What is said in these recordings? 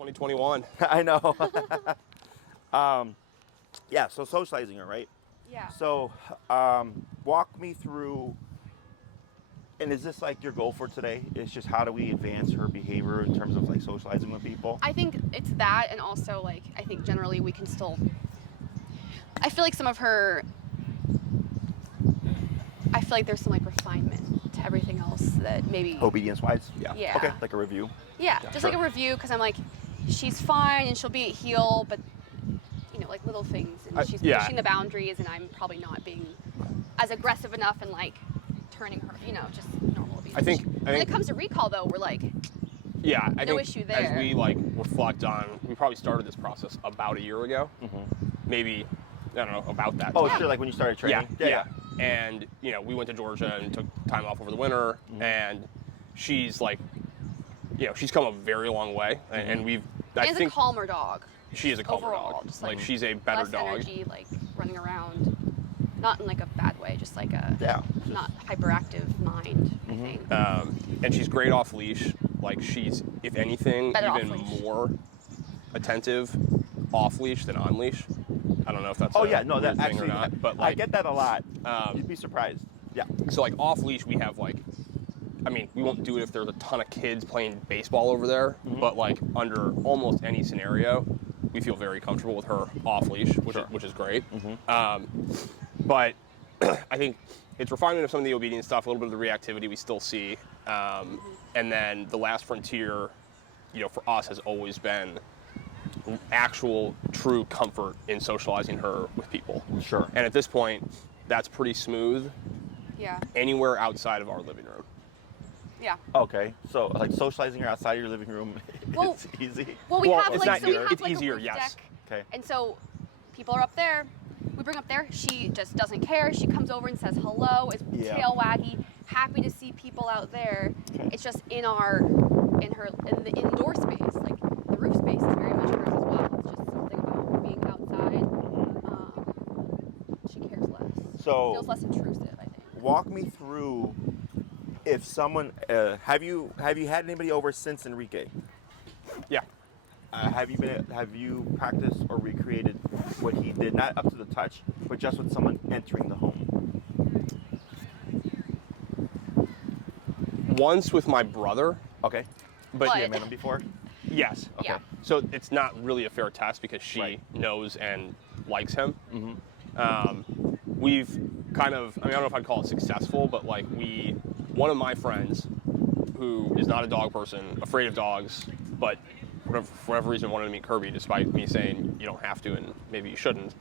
2021. I know. Yeah, so socializing her, right? Yeah. So walk me through, and is this like your goal for today? It's just how do we advance her behavior in terms of like socializing with people? I think it's that, and also like I think generally we can still. I feel like some of her. I feel like there's some like refinement to everything else that maybe. Obedience-wise? Yeah. Okay, like a review. Yeah, just like a review, because I'm like, she's fine and she'll be at heel, but you know, like little things, and she's pushing the boundaries, and I'm probably not being as aggressive enough and like turning her, you know, just normal abuse. I think when it comes to recall, though, we're like, I no think issue there. as we like reflect on, we probably started this process about a year ago, maybe I don't know about that. Oh, sure, like when you started training. Yeah. And you know, we went to Georgia and took time off over the winter, and she's like, you know, she's come a very long way, and we've. I think a calmer dog. She is a calmer overall, dog. Just like she's a better less dog. Energy, like running around, not in like a bad way, just like a not hyperactive mind. I think. And she's great off leash. Like she's, if anything, Better even more attentive off leash than on leash. I don't know if that's that thing actually, or not, but like, I get that a lot. You'd be surprised. Yeah. So like off leash, we have like, I mean, we won't do it if there's a ton of kids playing baseball over there, but like under almost any scenario, we feel very comfortable with her off leash, which is great. But I think it's refinement of some of the obedience stuff, a little bit of the reactivity we still see, and then the last frontier, you know, for us has always been actual true comfort in socializing her with people. Sure. And at this point, that's pretty smooth. Yeah. Anywhere outside of our living room. Yeah. Okay, so like socializing her outside of your living room, it's easy. Well, we have it's like, not it's like easier, a roof yes. deck, Okay. and so people are up there. We bring up there. She just doesn't care. She comes over and says hello, is tail waggy, happy to see people out there. Okay. It's just in the indoor space, like the roof space is very much hers as well. It's just something about being outside. She cares less. So feels less intrusive, I think. Walk me through. If someone, have you had anybody over since Enrique? Yeah. Have you practiced or recreated what he did, not up to the touch, but just with someone entering the home? Once with my brother. Okay. But you met him before? Yes. Okay. Yeah. So it's not really a fair test because she knows and likes him. We've kind of, I mean, I don't know if I'd call it successful, but like one of my friends who is not a dog person, afraid of dogs, but for whatever reason wanted to meet Kirby despite me saying you don't have to and maybe you shouldn't.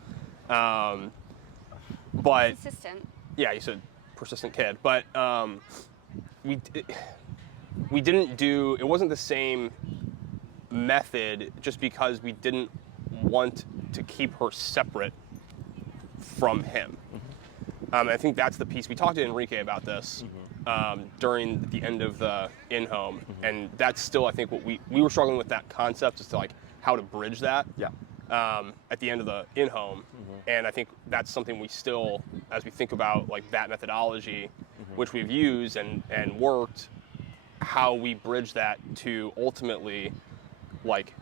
But Consistent. yeah, he's a persistent kid. But we didn't do, it wasn't the same method just because we didn't want to keep her separate from him. I think that's the piece. We talked to Enrique about this during the end of the in-home, and that's still, I think, what we were struggling with that concept as to like how to bridge that at the end of the in-home. And I think that's something we still, as we think about like that methodology, which we've used and worked, how we bridge that to ultimately like,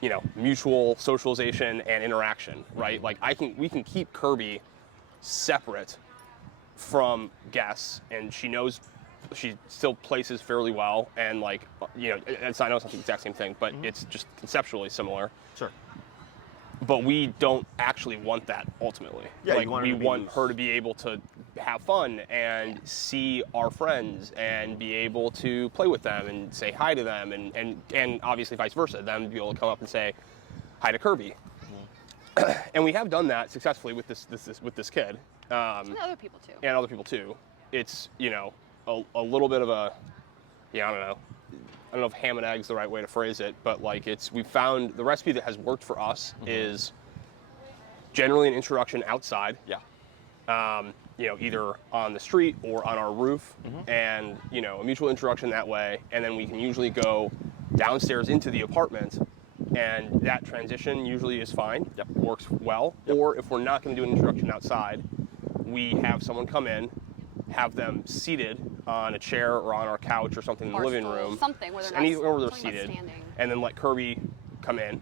you know, mutual socialization and interaction, right? Like we can keep Kirby separate from guests, and she knows she still places fairly well, and like, you know, I know it's not the exact same thing, but it's just conceptually similar. Sure. But we don't actually want that ultimately. Yeah, like we want her to be able to have fun and see our friends and be able to play with them and say hi to them, and obviously vice versa, them to be able to come up and say hi to Kirby. And we have done that successfully with this kid. And other people too. And other people too. It's, you know, a little bit of a, yeah, I don't know if ham and egg's the right way to phrase it, but like we found the recipe that has worked for us is generally an introduction outside. Yeah. You know, either on the street or on our roof, and, you know, a mutual introduction that way, and then we can usually go downstairs into the apartment, and that transition usually is fine. Yep. Works well. Yep. Or if we're not going to do an introduction outside, we have someone come in, have them seated on a chair or on our couch or something in the living room. Something where they're anywhere where they're seated. And then let Kirby come in,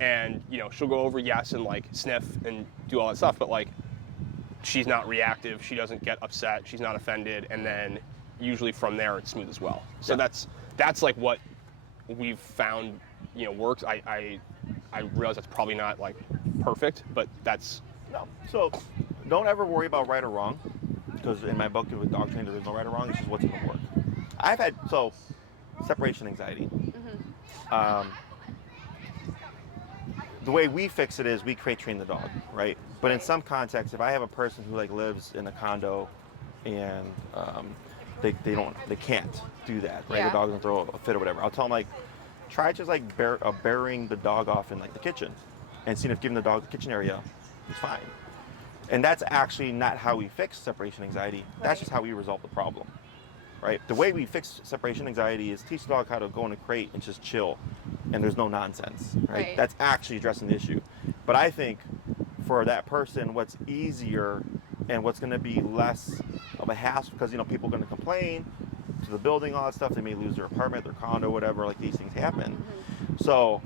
and she'll go over yes and like sniff and do all that stuff, but like she's not reactive, she doesn't get upset, she's not offended, and then usually from there it's smooth as well. So that's like what we've found works. I realize that's probably not like perfect, but that's no. So don't ever worry about right or wrong, because in my book with dog training there's no right or wrong. It's just what's going to work. I've had separation anxiety. The way we fix it is we crate train the dog, right? But in some contexts, if I have a person who like lives in a condo and they can't do that, right? The dog doesn't throw a fit or whatever. I'll tell them like, try just like burying the dog off in like the kitchen, and seeing if giving the dog the kitchen area is fine. And that's actually not how we fix separation anxiety. That's just how we resolve the problem, right? The way we fix separation anxiety is teach the dog how to go in a crate and just chill, and there's no nonsense, right? That's actually addressing the issue. But I think for that person, what's easier and what's going to be less of a hassle, because people are going to complain to the building, all that stuff. They may lose their apartment, their condo, whatever. Like these things happen. So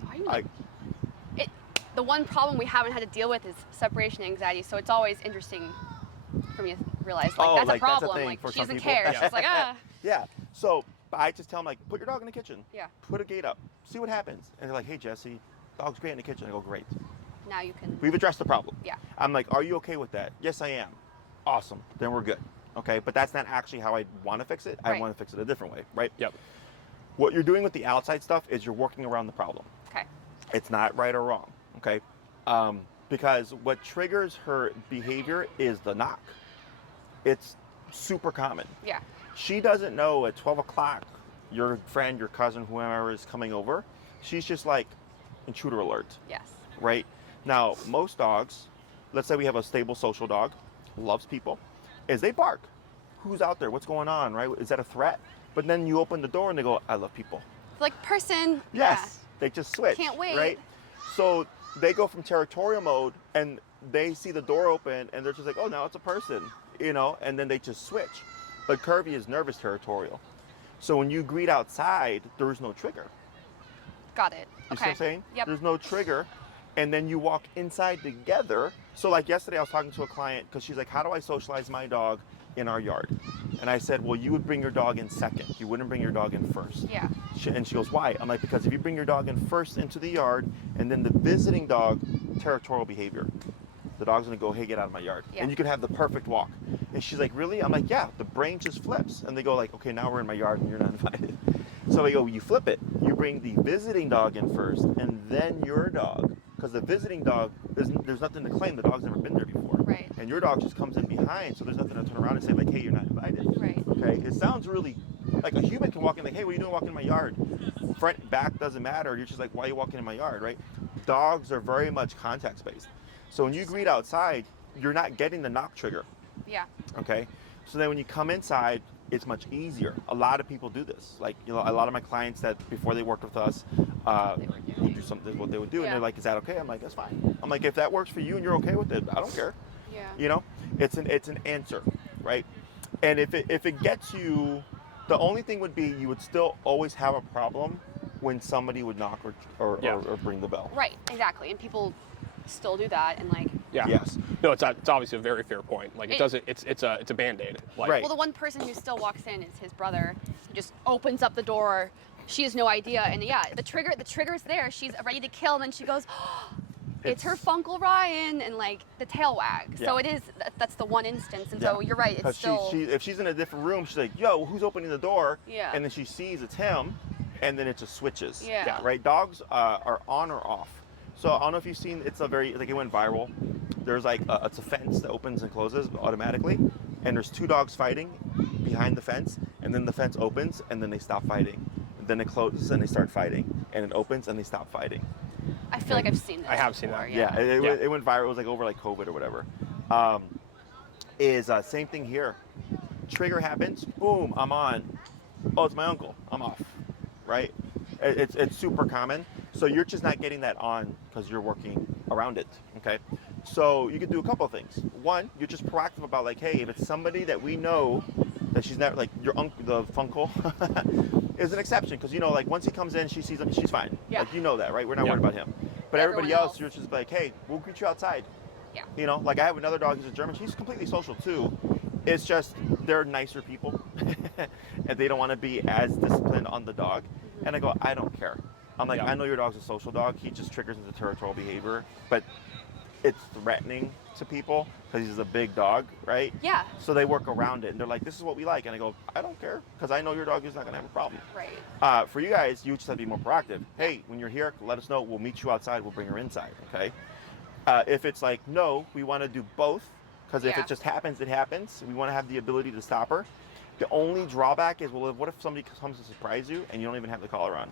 the one problem we haven't had to deal with is separation anxiety. So it's always interesting for me to realize that's a problem. Like she doesn't care. She's like Yeah. So I just tell them like, put your dog in the kitchen. Yeah. Put a gate up. See what happens. And they're like, hey Jesse, dog's great in the kitchen. I go, great. Now you can. We've addressed the problem. Yeah. I'm like, are you okay with that? Yes, I am. Awesome. Then we're good. Okay. But that's not actually how I want to fix it. I want to fix it a different way, right? Yep. What you're doing with the outside stuff is you're working around the problem. Okay. It's not right or wrong. Okay. Because what triggers her behavior is the knock. It's super common. Yeah. She doesn't know at 12 o'clock your friend, your cousin, whoever is coming over. She's just like intruder alert. Yes. Right? Now, most dogs, let's say we have a stable social dog, loves people, is they bark. Who's out there? What's going on, right? Is that a threat? But then you open the door and they go, I love people. Like person. Yes. They just switch. Can't wait. Right? So they go from territorial mode and they see the door open and they're just like, oh, now it's a person, and then they just switch. But Kirby is nervous territorial. So when you greet outside, there's no trigger. Got it. You see what I'm saying? Yep. There's no trigger. And then you walk inside together. So like yesterday I was talking to a client because she's like, how do I socialize my dog in our yard? And I said, well, you would bring your dog in second. You wouldn't bring your dog in first. Yeah. And she goes, why? I'm like, because if you bring your dog in first into the yard and then the visiting dog, territorial behavior. The dog's gonna go, hey, get out of my yard. Yeah. And you can have the perfect walk. And she's like, really? I'm like, yeah, the brain just flips. And they go like, okay, now we're in my yard and you're not invited. So I go, you flip it. You bring the visiting dog in first and then your dog. Because the visiting dog, there's nothing to claim. The dog's never been there before. Right. And your dog just comes in behind, so there's nothing to turn around and say like, hey, you're not invited. Right. Okay? It sounds really, like a human can walk in like, hey, what are you doing walking in my yard? Front, back doesn't matter. You're just like, why are you walking in my yard, right? Dogs are very much context-based. So when you greet outside, you're not getting the knock trigger. Yeah. Okay? So then when you come inside, it's much easier. A lot of people do this. Like, a lot of my clients that before they worked with us, would do something, what they would do. And they're like, is that okay? I'm like, that's fine. I'm like, if that works for you and you're okay with it, I don't care. Yeah. It's an answer, right? And if it gets you, the only thing would be you would still always have a problem when somebody would knock or ring the bell. Right, exactly. And people still do that and like. Yeah. Yes. No, it's obviously a very fair point. Like it's a Band-Aid. Like, right. Well, the one person who still walks in is his brother. He just opens up the door. She has no idea, and the trigger's there. She's ready to kill, and then she goes, oh, it's her Funkle Ryan, and like the tail wag. Yeah. So it is. That's the one instance, and so you're right. It's still. If she's in a different room, she's like, yo, who's opening the door? Yeah. And then she sees it's him, and then it just switches. Yeah. Right. Dogs are on or off. So I don't know if you've seen. It's it went viral. There's like it's a fence that opens and closes automatically, and there's two dogs fighting behind the fence, and then the fence opens, and then they stop fighting. Then it closes and they start fighting, and it opens and they stop fighting. I feel like I've seen this. I have seen before, that. It went viral. It was like over like COVID or whatever. Same thing here. Trigger happens, boom, I'm on. Oh, it's my uncle. I'm off. Right? It's super common. So you're just not getting that on because you're working around it. Okay. So you can do a couple of things. One, you're just proactive about like, hey, if it's somebody that we know that she's never, like your uncle, the funkle, is an exception because you know, like once he comes in, she sees him, she's fine. Yeah. Like you know that, right? We're not Yeah. worried about him. But everybody Everyone else, else. you're just like, hey, we'll greet you outside. Yeah. You know, like I have another dog who's a German. She's completely social too. It's just they're nicer people, and they don't want to be as disciplined on the dog. And I go, I don't care. I'm like, Yeah. I know your dog's a social dog. He just triggers into territorial behavior, but it's threatening to people because he's a big dog, right? Yeah. So they work around it, and they're like, this is what we like. And I go, I don't care because I know your dog is not going to have a problem. Right. For you guys, you just have to be more proactive. Hey, when you're here, let us know. We'll meet you outside. We'll bring her inside, okay? If it's like, no, we want to do both, because if Yeah. it just happens, it happens. We want to have the ability to stop her. The only drawback is, well, what if somebody comes to surprise you and you don't even have the collar on,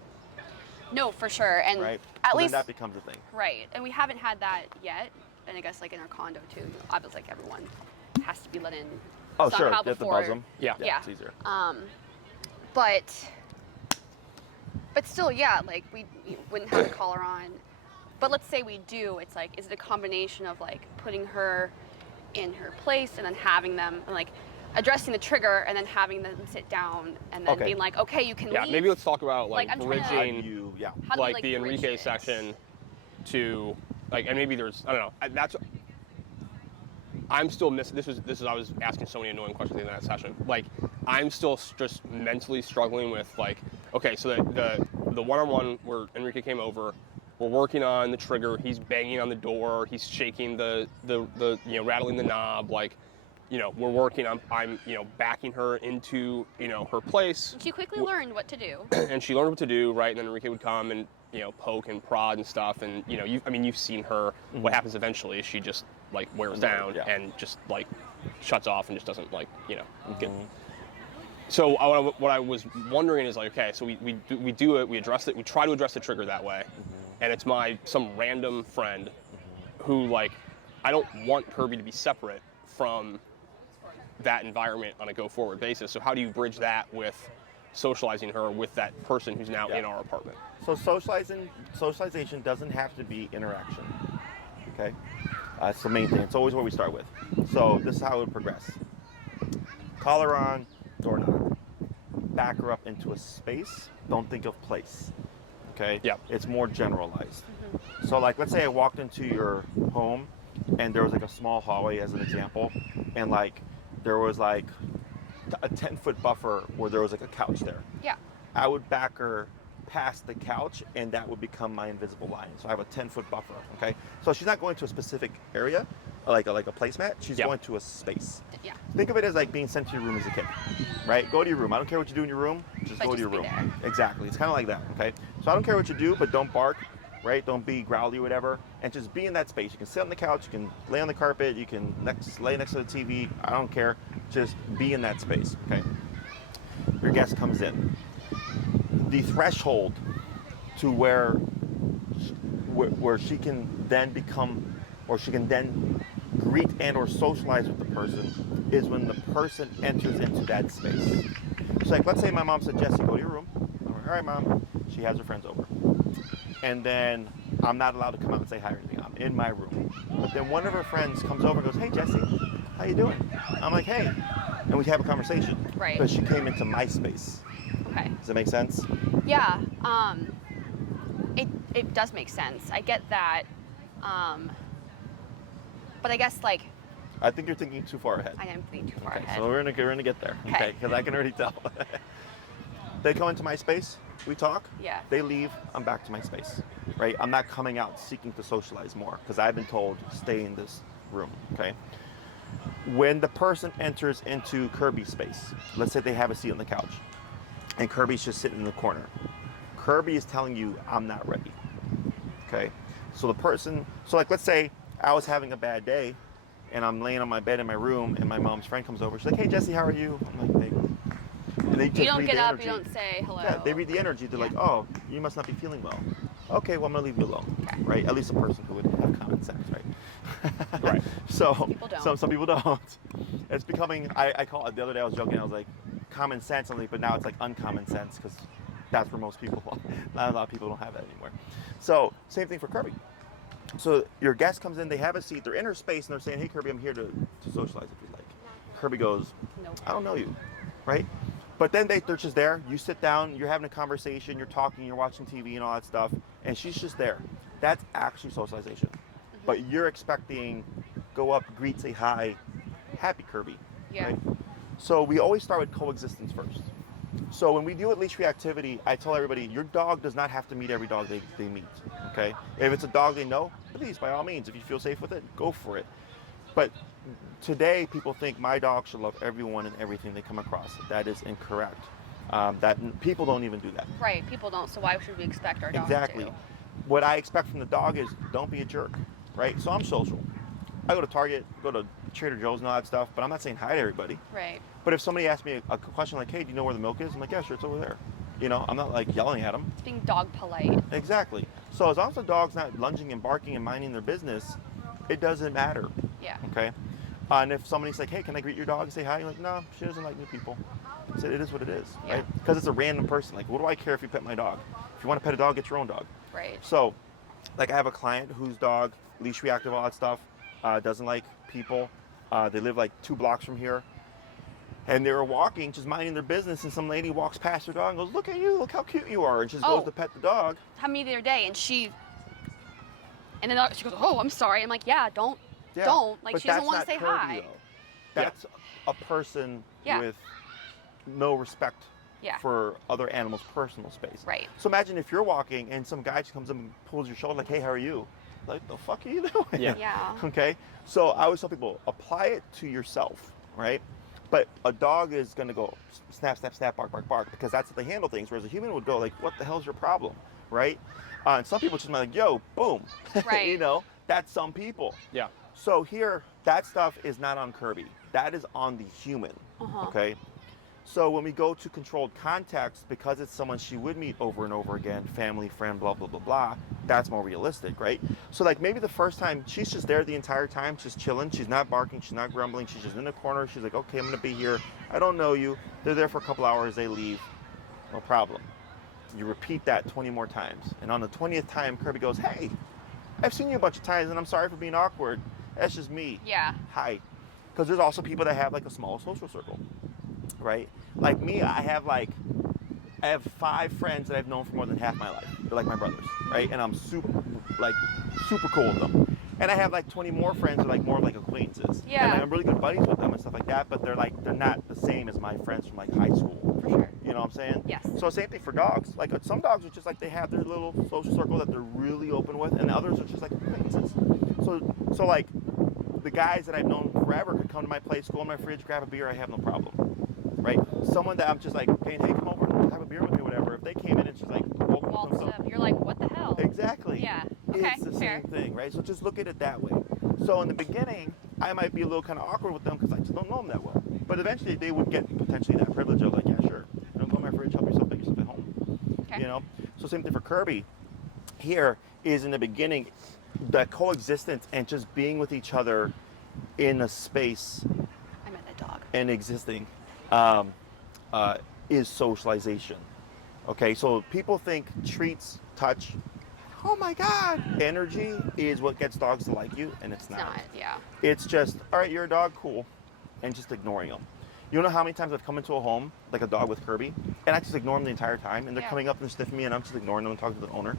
No, for sure. And right? at So least then that becomes a thing. right. And we haven't had that yet. And I guess like in our condo too. Obviously, like everyone has to be let in. Oh, sure. You somehow have to before. buzz them. Yeah. Yeah. It's easier. But still, yeah, like we wouldn't have the collar on. But let's say we do. It's like, is it a combination of like putting her in her place and then having them and like addressing the trigger and then having them sit down and then Okay. being like, okay, you can Yeah, leave. maybe let's talk about like, Like, I'm trying to- bridging How do we, like the bridge Enrique it? section to like, and maybe there's, I don't know. That's, I'm still missing. This is I was asking so many annoying questions in that session. Like, I'm still just mentally struggling with like, okay, so the one-on-one where Enrique came over, we're working on the trigger. He's banging on the door. He's shaking the you know, rattling the knob. Like, you know, we're working. I'm you know, backing her into, you know, her place. She quickly learned what to do. And she learned what to do, right? And then Enrique would come and, you know, poke and prod and stuff. And, you know, you've seen her. What happens eventually is she just, like, wears down Yeah. and just, like, shuts off and just doesn't, like, you know, get. So what I was wondering is, like, okay, so we do it, we address it, we try to address the trigger that way. And it's some random friend who, like, I don't want Kirby to be separate from that environment on a go-forward basis. So how do you bridge that with socializing her with that person who's now in our apartment? So socialization doesn't have to be interaction. Okay, that's the main thing. It's always what we start with. So this is how it would progress. Collar on, door knock. Back her up into a space. Don't think of place. Okay. Yeah. It's more generalized. So like, let's say I walked into your home, and there was like a small hallway as an example, and like there was like a 10-foot buffer where there was like a couch there. Yeah. I would back her past the couch, and that would become my invisible line. So I have a 10-foot buffer, okay? So she's not going to a specific area, like a placemat. She's going to a space. Yeah. Think of it as like being sent to your room as a kid, right? Go to your room. I don't care what you do in your room, just But go to just your be room. there. Exactly. It's kind of like that, okay? So I don't care what you do, but don't bark, right? Don't be growly or whatever, and just be in that space. You can sit on the couch, you can lay on the carpet, you can lay next to the TV. I don't care. Just be in that space, okay? Your guest comes in. The threshold to where she can then become, or she can then greet and or socialize with the person is when the person enters into that space. So like, let's say my mom said, Jesse, go to your room. I'm like, all right, Mom. She has her friends over. And then I'm not allowed to come out and say hi or anything. I'm in my room. But then one of her friends comes over and goes, hey, Jesse, how you doing? I'm like, hey. And we have a conversation. Right. But she came into my space. Okay. Does that make sense? Yeah. It does make sense. I get that. But I guess like I think you're thinking too far ahead. I am thinking too far Okay, ahead. so we're gonna get there. Okay. Okay, because I can already tell. They come into my space, we talk. Yeah. They leave, I'm back to my space, right? I'm not coming out seeking to socialize more because I've been told stay in this room. Okay. When the person enters into Kirby's space, let's say they have a seat on the couch, and Kirby's just sitting in the corner. Kirby is telling you I'm not ready. Okay. So like let's say I was having a bad day, and I'm laying on my bed in my room, and my mom's friend comes over. She's like, hey, Jesse, how are you? I'm like, hey. And they just You don't read get the up, energy. you don't say hello. Yeah, they read the energy. They're like, oh, you must not be feeling well. Okay, well, I'm going to leave you alone. Okay. Right? At least a person who would have common sense, right? Right. So, people don't. some people don't. It's becoming, I call it, the other day I was joking, I was like, common sense, but now it's like uncommon sense because that's where most people, not a lot of people don't have that anymore. So, same thing for Kirby. So your guest comes in, they have a seat, they're in her space, and they're saying, hey, Kirby, I'm here to socialize if you'd like. Kirby goes, Nope. I don't know you. right? But then they're just there. You sit down, you're having a conversation, you're talking, you're watching TV and all that stuff, and she's just there. That's actually socialization. But you're expecting, go up, greet, say hi, happy Kirby. Yeah. Right? So we always start with coexistence first. So when we deal with leash reactivity, I tell everybody, your dog does not have to meet every dog they meet, okay? If it's a dog they know, please, by all means, if you feel safe with it, go for it. But today, people think my dog should love everyone and everything they come across. That is incorrect. People don't even do that. Right, people don't, so why should we expect our dog Exactly. to? What I expect from the dog is don't be a jerk, right? So I'm social. I go to Target, go to Trader Joe's and all that stuff, but I'm not saying hi to everybody. Right. But if somebody asks me a question like, hey, do you know where the milk is? I'm like, yeah, sure, it's over there. You know, I'm not like yelling at them. It's being dog polite. Exactly. So as long as the dog's not lunging and barking and minding their business, it doesn't matter. Yeah. Okay? And if somebody's like, hey, can I greet your dog and say hi? You're like, no, she doesn't like new people. So it is what it is, Yeah. right? Because it's a random person. Like, what do I care if you pet my dog? If you want to pet a dog, get your own dog. Right. So, like I have a client whose dog, leash reactive, all that stuff, doesn't like people. They live like 2 blocks from here. And they were walking, just minding their business, and some lady walks past her dog and goes, look at you, look how cute you are. And she just goes to pet the dog. Happened to me the other day, and she, and then she goes, oh, I'm sorry. I'm like, yeah, don't. Like, But she doesn't that's want not to say Kirby, hi. though. That's a person Yeah. with no respect Yeah. for other animals' personal space. Right. So imagine if you're walking and some guy just comes up and pulls your shoulder like, hey, how are you? Like, the fuck are you doing? Yeah. Yeah. Okay? So I always tell people, apply it to yourself, right? But a dog is going to go snap, snap, snap, bark, bark, bark, because that's how they handle things. Whereas a human would go like, what the hell's your problem, right? And some people just might like, yo, boom. Right. You know, that's some people. Yeah. So here, that stuff is not on Kirby. That is on the human, okay? So when we go to controlled context, because it's someone she would meet over and over again, family, friend, blah, blah, blah, blah, that's more realistic, right? So like maybe the first time, she's just there the entire time, just chilling. She's not barking, she's not grumbling, she's just in the corner. She's like, okay, I'm gonna be here. I don't know you. They're there for a couple hours, they leave, no problem. You repeat that 20 more times. And on the 20th time, Kirby goes, hey, I've seen you a bunch of times and I'm sorry for being awkward. That's just me. Yeah. Hi. Because there's also people that have like a small social circle, right? Like me, I have 5 friends that I've known for more than half my life. They're like my brothers, right? And I'm super cool with them. And I have like 20 more friends that are like more like acquaintances. Yeah. And like, I'm really good buddies with them and stuff like that, but they're not the same as my friends from like high school. For sure. You know what I'm saying? Yes. So same thing for dogs. Like some dogs are just like they have their little social circle that they're really open with, and others are just like acquaintances. So like the guys that I've known forever could come to my place, go in my fridge, grab a beer, I have no problem. Right? Someone that I'm just like, hey, come over and have a beer with me, whatever. If they came in and she's like, Waltzed up. You're like, what the hell? Exactly. Yeah. Okay. It's the Fair. same thing, right? So just look at it that way. So in the beginning, I might be a little kind of awkward with them because I just don't know them that well. But eventually, they would get potentially that privilege of like, yeah, sure, you know, go in my fridge, help yourself, make yourself at home. Okay. You know. So same thing for Kirby. Here is in the beginning, that coexistence and just being with each other in a space I met that dog. and existing is socialization. Okay, so people think treats, touch, oh my God, energy is what gets dogs to like you, and it's not. Yeah. It's just, all right, you're a dog, cool, and just ignoring them. You know how many times I've come into a home, like a dog with Kirby, and I just ignore them the entire time, and they're coming up and sniffing me, and I'm just ignoring them and talking to the owner.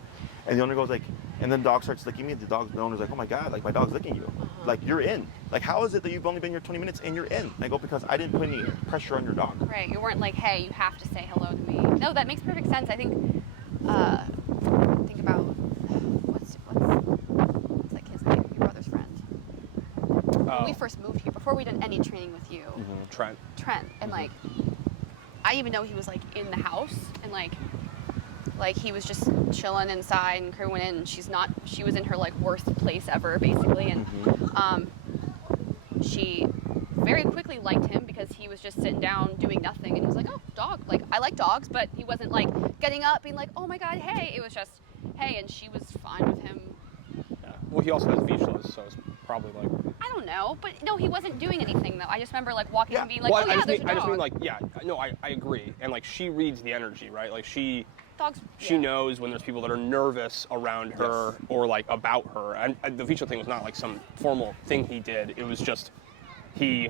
And the owner goes like, and then the dog starts licking me, and the owner's like, oh my God, like my dog's licking you. Like you're in. Like how is it that you've only been here 20 minutes and you're in? And I go, because I didn't put any pressure on your dog. Right. You weren't like, hey, you have to say hello to me. No, that makes perfect sense. I think, think about, what's that kid's name? Your brother's friend. When we first moved here, before we did any training with you, Trent. and like, I even know he was like in the house, and like he was just chilling inside, and Kirby went in, and she was in her like worst place ever, basically, and she very quickly liked him because he was just sitting down doing nothing, and he was like, oh, dog, like I like dogs, but he wasn't like getting up being like, oh my God, hey. It was just, hey, and she was fine with him. Yeah. Well, he also has Leashless, so it's probably like. I don't know, but no, he wasn't doing anything though. I just remember like walking and being like, well, oh yeah, there's a dog. I just mean like, yeah, no, I agree, and like she reads the energy, right? Like she Dogs. knows when there's people that are nervous around her or like about her. And the feature thing was not like some formal thing he did. It was just he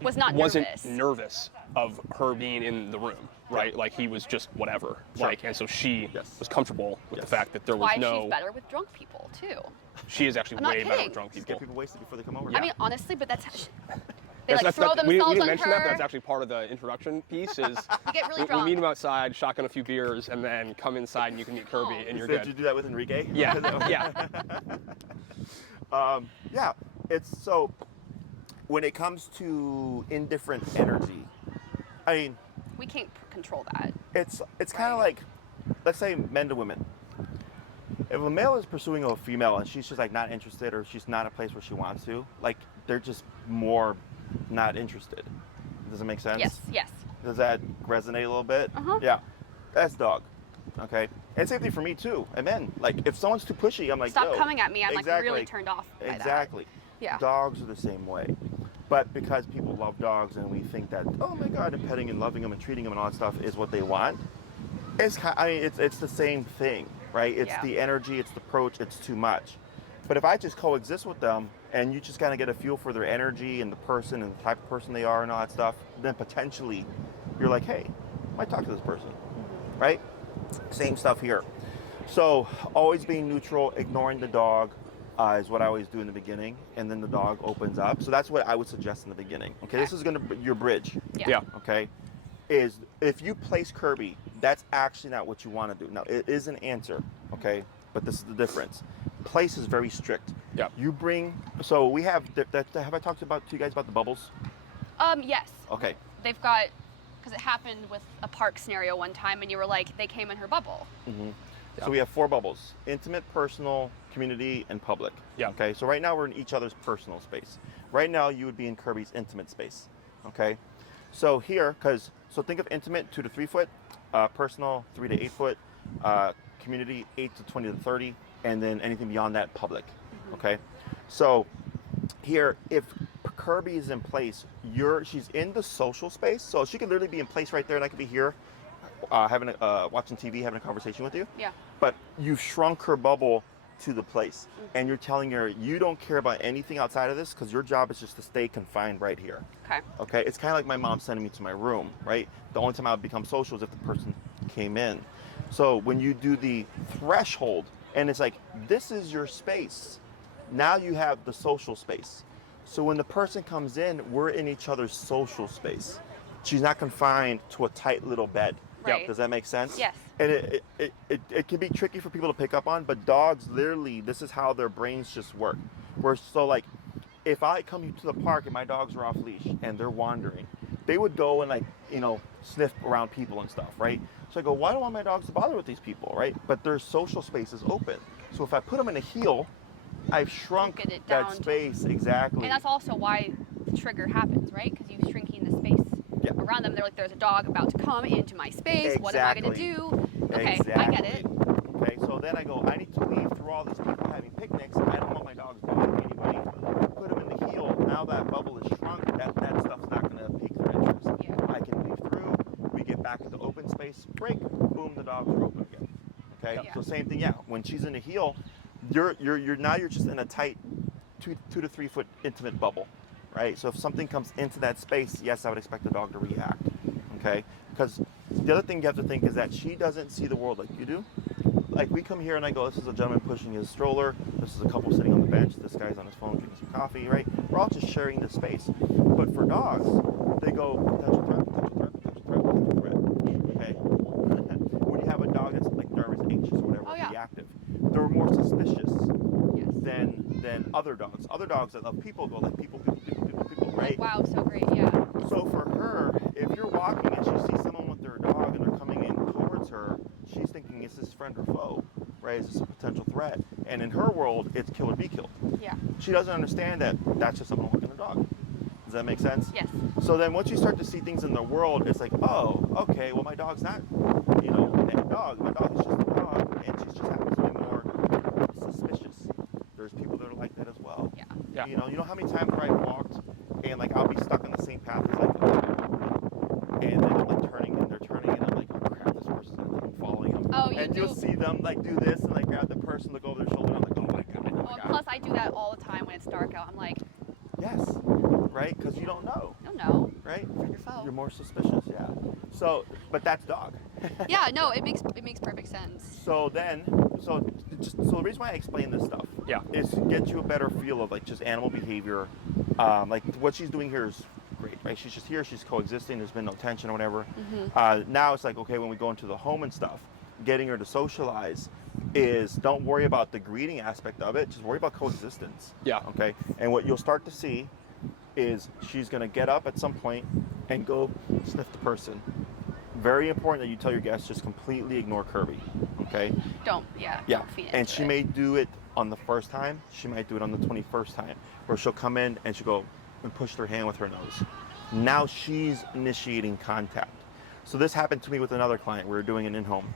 wasn't nervous of her being in the room, right? Like he was just whatever, Sure. like, and so she Yes. was comfortable with the Yes. fact that there was Why no. she's better with drunk people too. She is actually I'm not way better kidding. with drunk Just people. get people wasted before they come over. I mean, honestly, but that's they That's- like throw that's- we themselves didn't on mention her. that, but that's actually part of the introduction piece. Is You get really we drunk. meet them outside, shotgun a few beers, and then come inside and you can meet Kirby, Oh. and you're Did good. you do that with Enrique? Yeah, yeah. Yeah, it's so when it comes to indifferent energy, I mean, We can't control that. it's kind of Right. like, let's say men to women. If a male is pursuing a female and she's just like not interested or she's not a place where she wants to, like they're just more not interested. Does it make sense? Yes, yes. Does that resonate a little bit? Uh-huh. Yeah, that's dog. Okay, and same thing for me too. And men, like if someone's too pushy, I'm like, Stop yo, coming at me. I'm like exactly. really turned off by Exactly. Yeah. Dogs are the same way. But because people love dogs and we think that, oh my God, and petting and loving them and treating them and all that stuff is what they want, it's the same thing, right? It's Yeah. the energy, it's the approach, it's too much. But if I just coexist with them and you just kind of get a feel for their energy and the person and the type of person they are and all that stuff, then potentially you're like, hey, I might talk to this person, right? Same stuff here. So always being neutral, ignoring the dog is what I always do in the beginning, and then the dog opens up. So that's what I would suggest in the beginning. Okay, this is gonna be your bridge. Yeah. Okay, is if you place Kirby, that's actually not what you want to do. Now it is an answer, okay, but this is the difference. Place is very strict. Yeah. You bring. So we have. Have I talked to you guys about the bubbles? Yes. Okay. They've got, because it happened with a park scenario one time, and you were like, they came in her bubble. Mm-hmm. Yeah. So we have 4 bubbles: intimate, personal, community, and public. Yeah. Okay. So right now we're in each other's personal space. Right now you would be in Kirby's intimate space. Okay. So here, so think of intimate 2 to 3 foot, personal 3 to 8 foot, community 8 to 20 to 30, and then anything beyond that public. Okay. So here, if Kirby is in place, she's in the social space, so she could literally be in place right there, and I could be here, watching TV, having a conversation with you. Yeah. But you've shrunk her bubble to the place, and you're telling her you don't care about anything outside of this because your job is just to stay confined right here. Okay. Okay, it's kind of like my mom sending me to my room, right? The only time I would become social is if the person came in. So when you do the threshold, and it's like, this is your space. Now you have the social space. So when the person comes in, we're in each other's social space. She's not confined to a tight little bed. Right. Does that make sense? Yes. And it can be tricky for people to pick up on, but dogs literally, this is how their brains just work. So like, if I come to the park and my dogs are off leash and they're wandering, they would go and like, sniff around people and stuff, right? So I go, why do I want my dogs to bother with these people, right? But their social space is open. So if I put them in a heel, I've shrunk Broken it that down to- space, exactly. And that's also why the trigger happens, right? Because you're shrinking the space Yeah. around them. They're like, there's a dog about to come into my space. What am I going to Exactly. do? Okay, I get it. Okay, so then I go, I need to weave through all these people having picnics. I don't want my dogs bothering anybody. Put them in the heel. Now that bubble is shrunk. That stuff's not going to pique their interest. Yeah. I can weave through. We get back into open space. Break. Boom. The dogs are open again. Okay. Yeah. So same thing. Yeah. When she's in the heel, you're just in a tight 2 to 3 foot intimate bubble, right? So if something comes into that space, yes, I would expect the dog to react. Okay. Because the other thing you have to think is that she doesn't see the world like you do. Like we come here and I go, this is a gentleman pushing his stroller. This is a couple sitting on the bench. This guy's on his phone drinking some coffee, right? We're all just sharing this space. But for dogs, they go potential threat, potential threat, potential threat. Okay. When you have a dog that's like nervous, anxious, or whatever, Oh, yeah. reactive, they're more suspicious Yes. than other dogs. Other dogs that love people go like people, right? Wow, so great. Yeah. So for her, if you're walking and she sees someone with their dog and they're coming in towards her, she's thinking, is this friend or foe? Right? Is this a potential threat? And in her world, it's kill or be killed. Yeah. She doesn't understand that that's just someone walking a dog. Does that make sense? Yes. So then once you start to see things in the world, it's like, oh, okay, well my dog's not, a dog. My dog is just a dog, and she's just happens to be more suspicious. There's people that are like that as well. Yeah. Yeah. You know how many times where I've walked and like I'll be stuck on the same path as like and then I'm like turning and they're turning and I'm like, oh crap, this person's gonna think I'm following them. Oh, you and do. you'll see them like do this and like grab the person, look over their shoulder, and I'm like, oh my god, oh Well, my and god. plus I do that all the time when it's dark out. I'm like, Yes, right? Because you don't know. I don't know. right? Friend or foe. You're more suspicious, yeah. So, but that's dog. Yeah, no, it makes perfect sense. So the reason why I explain this stuff is to get you a better feel of like just animal behavior. Like what she's doing here is great, right? She's just here, she's coexisting, there's been no tension or whatever. Now it's like, okay, when we go into the home and stuff, getting her to socialize is don't worry about the greeting aspect of it, just worry about coexistence. Yeah. Okay. And what you'll start to see is she's gonna get up at some point and go sniff the person. Very important that you tell your guests just completely ignore Kirby. Okay. Don't feed And into she it. may do it on the first time, she might do it on the 21st time, where she'll come in and she'll go and push her hand with her nose. Now she's initiating contact. So this happened to me with another client. We were doing an in-home.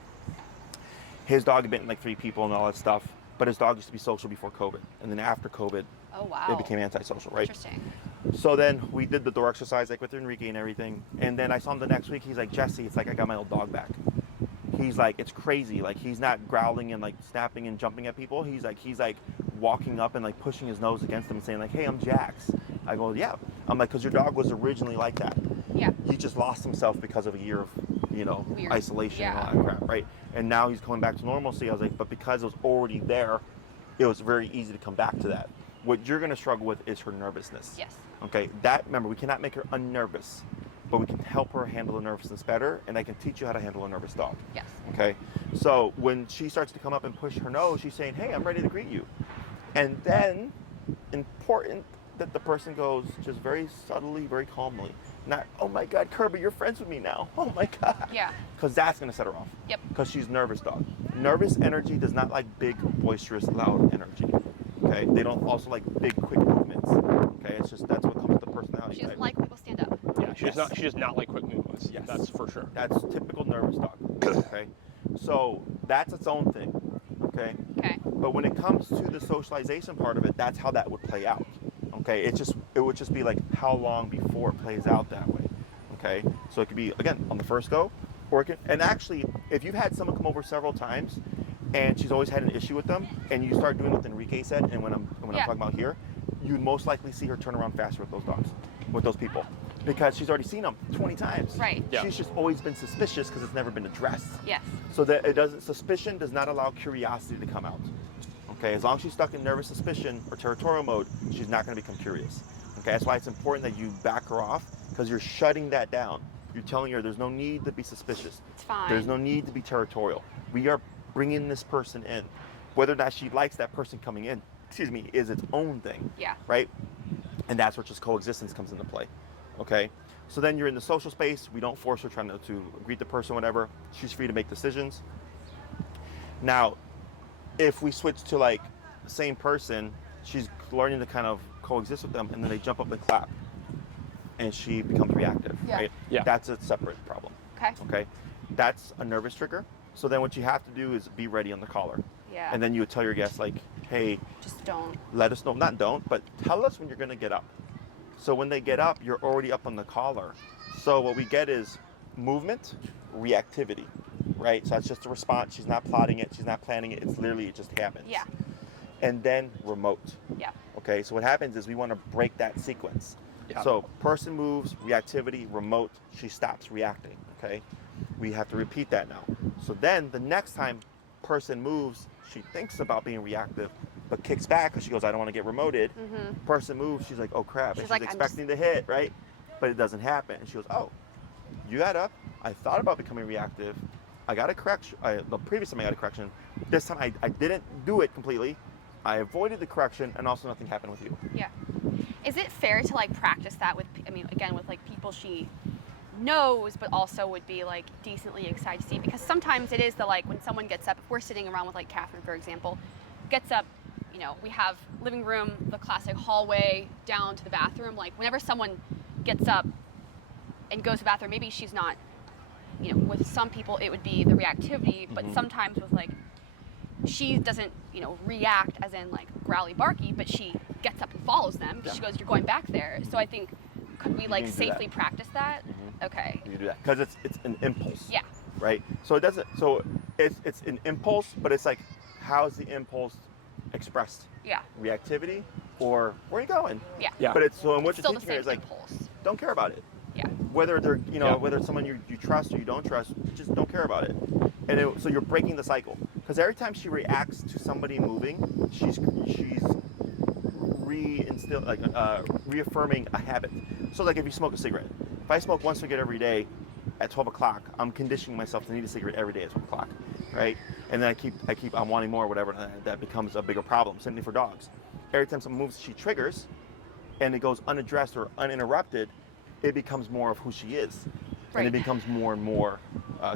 His dog had bitten like 3 people and all that stuff, but his dog used to be social before COVID. And then after COVID, Oh wow. it became antisocial, right? Interesting. So then we did the door exercise like with Enrique and everything. And then I saw him the next week. He's like, Jesse, it's like I got my old dog back. He's like, it's crazy. Like he's not growling and like snapping and jumping at people. He's like walking up and like pushing his nose against them and saying like, hey, I'm Jax. I go, yeah. I'm like, because your dog was originally like that. Yeah. He just lost himself because of a year of, Weird. isolation and all Yeah. that crap, right? And now he's going back to normalcy. I was like, but because it was already there, it was very easy to come back to that. What you're going to struggle with is her nervousness. Yes. Okay, remember, we cannot make her unnervous, but we can help her handle the nervousness better, and I can teach you how to handle a nervous dog. Yes. Okay, so when she starts to come up and push her nose, she's saying, hey, I'm ready to greet you. And then, important that the person goes just very subtly, very calmly. Not, oh my God, Kirby, you're friends with me now. Oh my God. Yeah. Because that's going to set her off. Yep. Because she's nervous dog. Nervous energy does not like big, boisterous, loud energy. Okay? They don't also like big, quick movements. Okay? It's just, that's what comes with the personality She doesn't type. like when people stand up. Yeah, she does not like quick movements. Yes. That's for sure. That's typical nervous dog. Okay? So that's its own thing. Okay? Okay. But when it comes to the socialization part of it, that's how that would play out. Okay? It would just be like how long before it plays out that way. Okay? So it could be, again, on the first go, or it can, and actually, if you've had someone come over several times and she's always had an issue with them, and you start doing what Enrique said, and when I'm talking about here, you'd most likely see her turn around faster with those dogs, with those people, because she's already seen them 20 times. Right. Yeah. She's just always been suspicious because it's never been addressed. Yes. So that suspicion does not allow curiosity to come out. Okay, as long as she's stuck in nervous suspicion or territorial mode, she's not going to become curious. Okay, that's why it's important that you back her off, because you're shutting that down. You're telling her there's no need to be suspicious. It's fine. There's no need to be territorial. We are bringing this person in. Whether or not she likes that person coming in, is its own thing. Yeah. Right? And that's where just coexistence comes into play. Okay? So then you're in the social space. We don't force her trying to greet the person, whatever. She's free to make decisions. Now, if we switch to like the same person, she's learning to kind of coexist with them, and then they jump up and clap, and she becomes reactive, Yeah. right? Yeah. That's a separate problem. Okay. Okay? That's a nervous trigger. So then what you have to do is be ready on the collar. Yeah. And then you would tell your guests like, hey, Just don't. let us know, not don't, but tell us when you're gonna get up. So when they get up, you're already up on the collar. So what we get is movement, reactivity, right? So that's just a response. She's not plotting it, she's not planning it, it just happens. Yeah. And then remote. Yeah. Okay, so what happens is we want to break that sequence. Yeah. So person moves, reactivity, remote, she stops reacting, okay? We have to repeat that now. So then the next time person moves, she thinks about being reactive, but kicks back because she goes, I don't want to get remoted. Mm-hmm. Person moves, she's like, oh crap, and she's like, expecting to hit, right? But it doesn't happen. And she goes, oh, you got up, I thought about becoming reactive, I got a correction, the previous time I got a correction, this time I didn't do it completely, I avoided the correction, and also nothing happened with you. Yeah. Is it fair to like practice that with, again, with like people she knows, but also would be like decently excited to see? Because sometimes it is the like when someone gets up, if we're sitting around with like Catherine, for example, gets up, we have living room, the classic hallway down to the bathroom. Like whenever someone gets up and goes to the bathroom, maybe she's not, with some people it would be the reactivity, but sometimes with like, she doesn't, react as in like growly barky, but she gets up and follows them because she goes, you're going back there. So I think, could we like safely practice that? Okay. You do that because it's an impulse. Yeah. Right. So it's an impulse, but it's like, how's the impulse expressed? Yeah. Reactivity or where are you going? Yeah. Yeah. But it's so, and what It's still you're the teaching her same is like, impulse. don't care about it. Yeah. whether they're, Yeah. whether it's someone you trust or you don't trust, just don't care about it. And so you're breaking the cycle. Because every time she reacts to somebody moving, she's reaffirming a habit. So like if you smoke a cigarette, if I smoke one cigarette every day at 12 o'clock, I'm conditioning myself to need a cigarette every day at 12 o'clock, right? And then I'm wanting more, whatever, and that becomes a bigger problem. Same thing for dogs. Every time someone moves, she triggers, and it goes unaddressed or uninterrupted, it becomes more of who she is. Right. And it becomes more and more,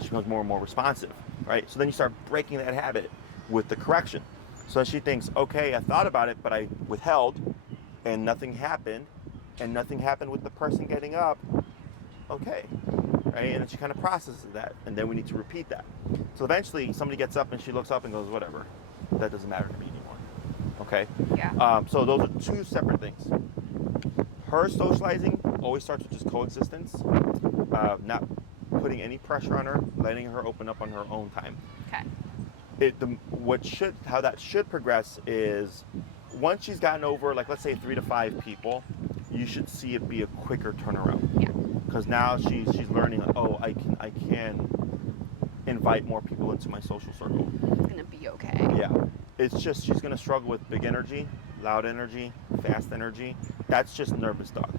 she becomes more and more responsive, right? So then you start breaking that habit with the correction. So she thinks, okay, I thought about it, but I withheld, and nothing happened with the person getting up. Okay, right? And then she kind of processes that, and then we need to repeat that. So eventually, somebody gets up and she looks up and goes, whatever, that doesn't matter to me anymore. Okay? Yeah. So those are two separate things. Her socializing always starts with just coexistence, not putting any pressure on her, letting her open up on her own time. Okay. How that should progress is once she's gotten over, like let's say 3 to 5 people, you should see it be a quicker turnaround. Yeah. Because now she's learning, like, oh, I can invite more people into my social circle. It's gonna be okay. Yeah. It's just she's gonna struggle with big energy, loud energy, fast energy. That's just nervous dog.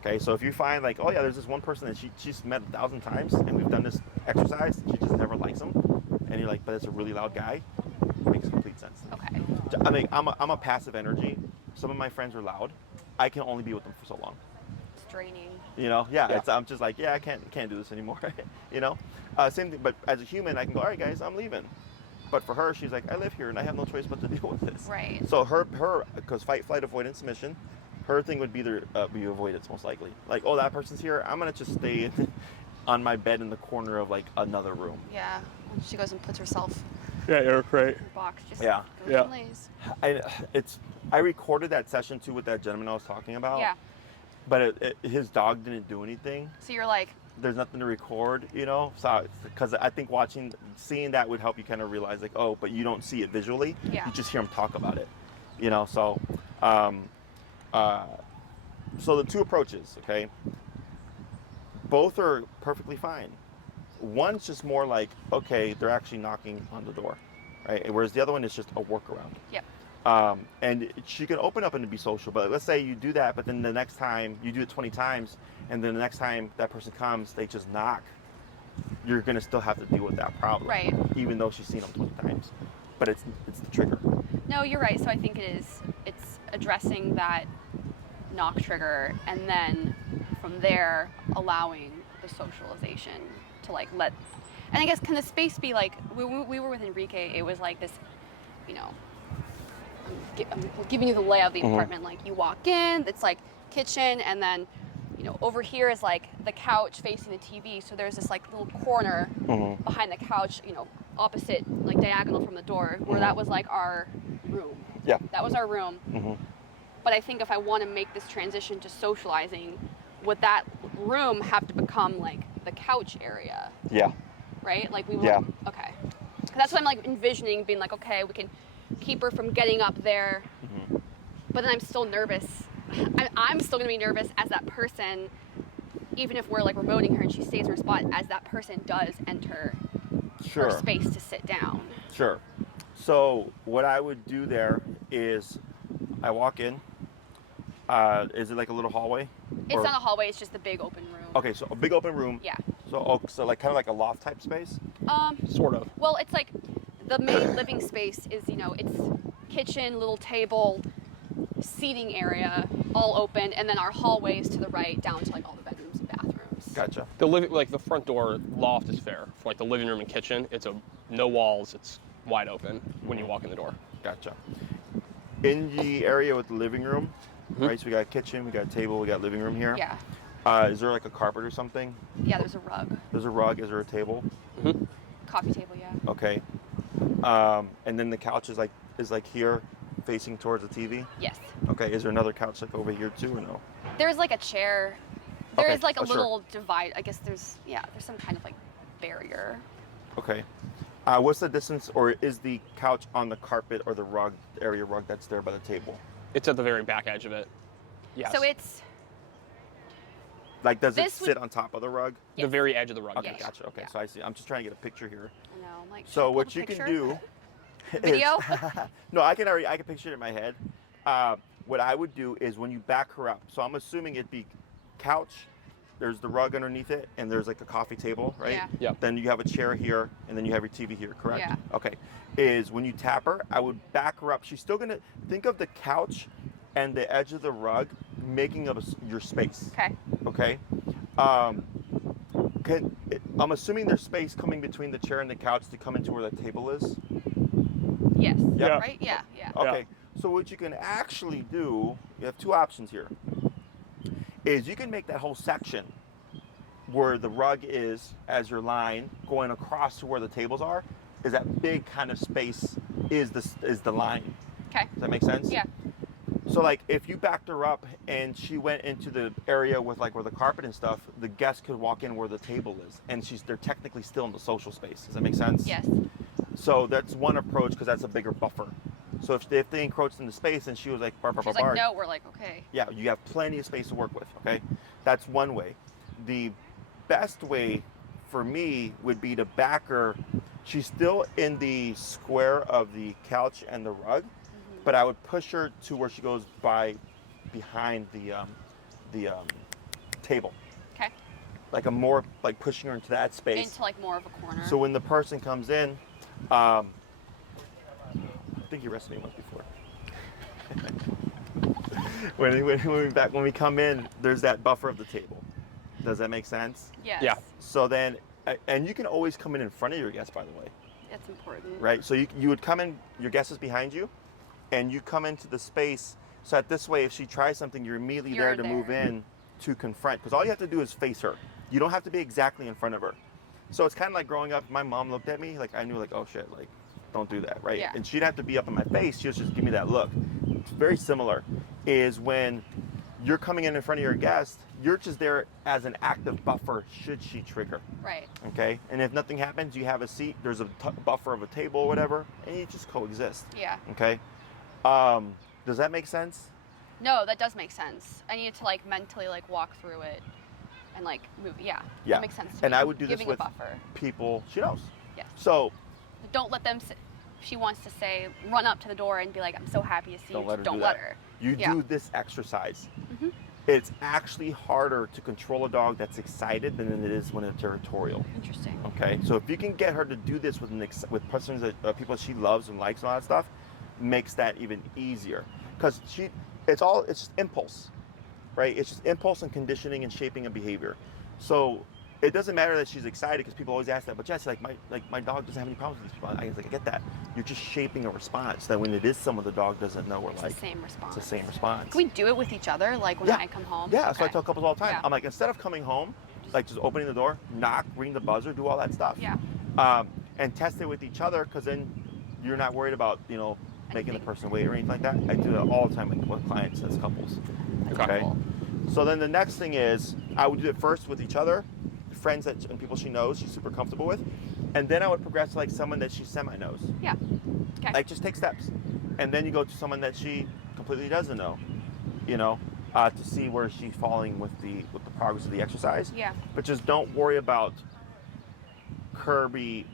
Okay, so if you find like, oh yeah, there's this one person that she's met 1,000 times and we've done this exercise, she just never likes him, and you're like, but it's a really loud guy, it makes complete sense. Okay. I mean, I'm a passive energy. Some of my friends are loud. I can only be with them for so long. It's draining. Yeah. I'm just like, yeah, I can't do this anymore. Same thing. But as a human, I can go, all right, guys, I'm leaving. But for her, she's like, I live here and I have no choice but to deal with this. Right. So her, because fight, flight, avoidance, submission, her thing would be be avoidance most likely. Like, oh, that person's here. I'm gonna just stay on my bed in the corner of like another room. Yeah. She goes and puts herself Yeah, you're right. in her box. Just Yeah. goes Yeah. and lays. I recorded that session too with that gentleman I was talking about. Yeah. But his dog didn't do anything. So you're like, There's nothing to record, So because I think seeing that would help you kind of realize like, oh, but you don't see it visually. Yeah. You just hear him talk about it, So, so the two approaches, okay. Both are perfectly fine. One's just more like, okay, they're actually knocking on the door, right? Whereas the other one is just a workaround. yep. And she can open up and be social, but let's say you do that, but then the next time you do it 20 times, and then the next time that person comes, they just knock. You're gonna still have to deal with that problem, Right. even though she's seen them 20 times. But it's the trigger. No, you're right. So I think it's addressing that knock trigger, and then from there allowing the socialization to like let. And I guess can the space be like we were with Enrique? It was like this, I'm giving you the layout of the apartment. Like you walk in, it's like kitchen, and then over here is like the couch facing the TV. So there's this like little corner behind the couch, opposite, like diagonal from the door, where that was like our room. Yeah. That was our room. But I think if I want to make this transition to socializing, would that room have to become like the couch area? Yeah. Right? Like we would. Yeah. Okay. That's what I'm like envisioning, being like, okay, we can keep her from getting up there, but then I'm still nervous. I'm still gonna be nervous as that person, even if we're like remoting her and she stays in her spot, as that person does enter her space to sit down. Sure. So what I would do there is I walk in. Is it like a little hallway? It's not a hallway, it's just the big open room. Okay, so a big open room. Yeah. So like kind of like a loft type space? Sort of. Well, it's like the main living space is, it's kitchen, little table, seating area, all open, and then our hallways to the right down to like all the bedrooms and bathrooms. Gotcha. The front door loft is fair. For like the living room and kitchen, it's no walls, it's wide open when you walk in the door. Gotcha. In the area with the living room, right? So we got a kitchen, we got a table, we got living room here. Yeah. Is there like a carpet or something? Yeah, there's a rug. There's a rug. Is there a table? Coffee table, yeah. Okay. And then the couch is like here, facing towards the TV. Yes. Okay. Is there another couch like over here too, or no? There's like a chair. There Okay. is like a Sure. little divide. I guess there's some kind of like barrier. Okay. What's the distance, or is the couch on the carpet or the rug that's there by the table? It's at the very back edge of it. Yes. So it's Like, does it This sit would- on top of the rug? The Yes. very edge of the rug. Okay, Yes. gotcha. Okay, Yeah. so I see. I'm just trying to get a picture here. I know. I'm like, should I So pull what the you can picture? do Video? no, I can picture it in my head. What I would do is when you back her up, so I'm assuming it'd be couch, there's the rug underneath it, and there's like a coffee table, right? Yeah. Yep. Then you have a chair here, and then you have your TV here, correct? Yeah. Okay. Is when you tap her, I would back her up. She's still gonna think of the couch and the edge of the rug making up your space. Okay. Okay. I'm assuming there's space coming between the chair and the couch to come into where the table is. Yes. Yeah. Right? Yeah. Yeah. Okay. So what you can actually do, you have two options here. Is you can make that whole section where the rug is as your line going across to where the tables are, is that big kind of space is the line. Okay. Does that make sense? Yeah. So like if you backed her up and she went into the area with like where the carpet and stuff, the guest could walk in where the table is, and they're technically still in the social space. Does that make sense? Yes. So that's one approach because that's a bigger buffer. So if they encroached into space and she was like bar, She's like, no. We're like, okay. yeah, you have plenty of space to work with. Okay, that's one way. The best way for me would be to back her. She's still in the square of the couch and the rug, but I would push her to where she goes behind the table. Okay. Like more like pushing her into that space. Into like more of a corner. So when the person comes in, I think you rested me once before. when we come in, there's that buffer of the table. Does that make sense? Yes. Yeah. So then, and you can always come in front of your guest, by the way, That's important. right? So you would come in, your guest is behind you, and you come into the space. So that this way, if she tries something, you're immediately You're there to move in to confront. Because all you have to do is face her. You don't have to be exactly in front of her. So it's kind of like growing up. My mom looked at me like I knew, like, oh shit, like don't do that, right? Yeah. And she'd have to be up in my face. She'd just give me that look. It's very similar. Is when you're coming in front of your guest, you're just there as an active buffer should she trigger. Right. Okay. And if nothing happens, you have a seat. There's a buffer of a table or whatever, and you just coexist. Yeah. Okay. Does that make sense? No, that does make sense. I need to like mentally like walk through it and like move. Yeah. Yeah. That makes sense to And me. I would do Giving this with a buffer. people she knows. Yes. So Don't let them. She wants to say, run up to the door and be like, "I'm so happy to see Don't you." let her Don't do let that. her. you Yeah. do this exercise. Mhm. It's actually harder to control a dog that's excited than it is when it's territorial. Interesting. Okay, so if you can get her to do this with with persons that people she loves and likes and all that stuff, makes that even easier. Because it's just impulse, right? It's just impulse and conditioning and shaping a behavior. So it doesn't matter that she's excited because people always ask that. But Jesse, my dog doesn't have any problems with these people. I get that. You're just shaping a response that when it is someone the dog doesn't know, we're It's like the same response. it's the same response. Can we do it with each other? Like when Yeah. I come home? Yeah, so I Okay. tell couples all the time. Yeah. I'm like, instead of coming home, like just opening the door, knock, ring the buzzer, do all that stuff. Yeah. And test it with each other, because then you're not worried about making the Anything. person wait or anything like that. I do that all the time with clients as couples. Okay. Cool. So then the next thing is I would do it first with each other, friends and people she knows, she's super comfortable with, and then I would progress to like someone that she semi knows. Yeah. Okay. Like just take steps, and then you go to someone that she completely doesn't know, to see where she's falling with the progress of the exercise. Yeah. But just don't worry about Kirby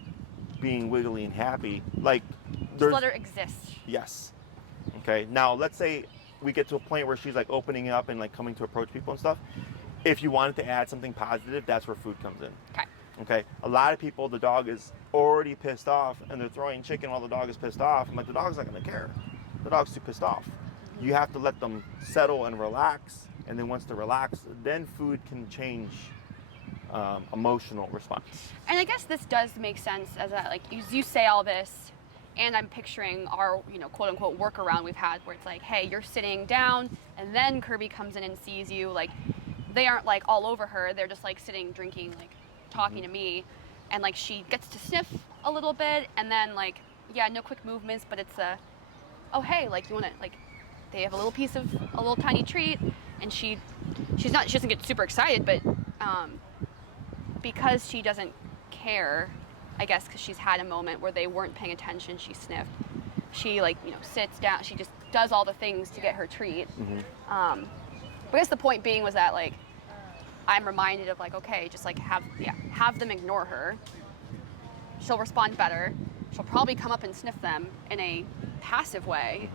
being wiggly and happy. Like Just there's let her exist. yes. Okay. Now let's say we get to a point where she's like opening up and like coming to approach people and stuff. If you wanted to add something positive, that's where food comes in. Okay. Okay. A lot of people, the dog is already pissed off and they're throwing chicken while the dog is pissed off. I'm like, the dog's not going to care. The dog's too pissed off. You have to let them settle and relax. And then once they're relaxed, then food can change emotional response. And I guess this does make sense as you say all this, and I'm picturing our, quote unquote workaround we've had where it's like, hey, you're sitting down and then Kirby comes in and sees you. Like, they aren't like all over her. They're just like sitting, drinking, like talking to me. And like she gets to sniff a little bit and then like, yeah, no quick movements, but it's oh, hey, like you want to, like, they have a little tiny treat and she doesn't get super excited, but because she doesn't care, I guess because she's had a moment where they weren't paying attention, she sniffed. She sits down, she just does all the things to get her treat. Mm-hmm. I guess the point being was that like I'm reminded of like, okay, just like have them ignore her. She'll respond better. She'll probably come up and sniff them in a passive way,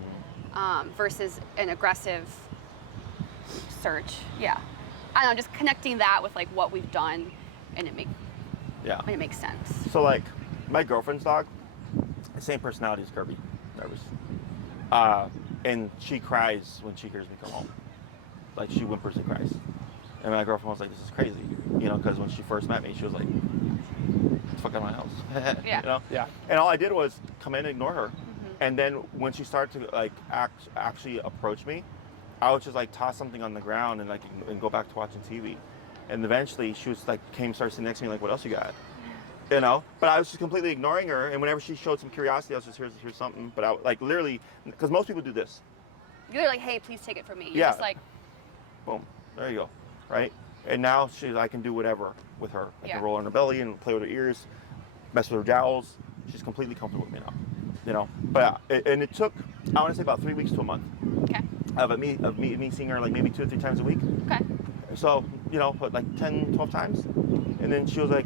versus an aggressive search. Yeah, I don't know, just connecting that with like what we've done, and it makes sense. So like my girlfriend's dog, same personality as Kirby, Nervous. And she cries when she hears me come home. Like she whimpers and cries. And my girlfriend was like, this is crazy. You know, because when she first met me, she was like, get the fuck out of my house. Yeah. You know? Yeah. And all I did was come in and ignore her. And then when she started to like actually approach me, I would just like toss something on the ground and go back to watching TV. And eventually she was like, started sitting next to me like, what else you got? You know, but I was just completely ignoring her. And whenever she showed some curiosity, I was just, here's something. But I like literally, because most people do this. You're like, hey, please take it from me. You're Yeah. just like, Boom, there you go, right? And now I can do whatever with her. I can roll on her belly and play with her ears, mess with her jowls. She's completely comfortable with me now, you know. But it took, I want to say about 3 weeks to a month. okay, Of me seeing her like maybe 2 or 3 times a week. okay, So, you know, but like 10, 12 times. And then she was like,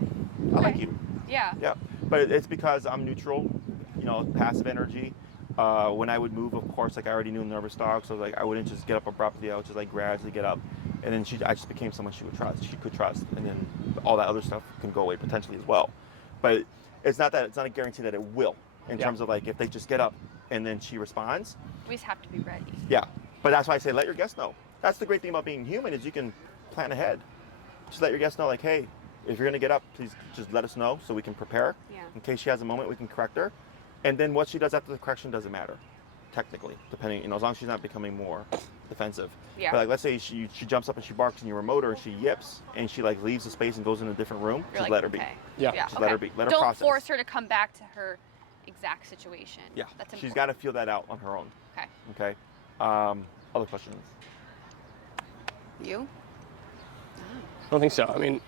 I like you. yeah, Yeah. But it's because I'm neutral, you know, passive energy. When I would move, of course, like I already knew a nervous dog, so like I wouldn't just get up abruptly. I would just like gradually get up, and then I just became someone she could trust, and then all that other stuff can go away potentially as well. But it's not a guarantee that it will. In terms of like if they just get up and then she responds. we just have to be ready. Yeah. But that's why I say let your guests know. That's the great thing about being human is you can plan ahead. Just let your guests know like, hey, if you're gonna get up, please just let us know so we can prepare. Yeah. In case she has a moment, we can correct her. And then what she does after the correction doesn't matter, technically, depending, you know, as long as she's not becoming more defensive. Yeah. But like, let's say she jumps up and she barks and you remote her and she yips and she like leaves the space and goes in a different room, You're just like, let her be. okay. Yeah. Yeah. Just okay. let her be. Let her Don't process. force her to come back to her exact situation. Yeah. That's important. She's got to feel that out on her own. Okay. Okay. Other questions? You? I don't think so. I mean,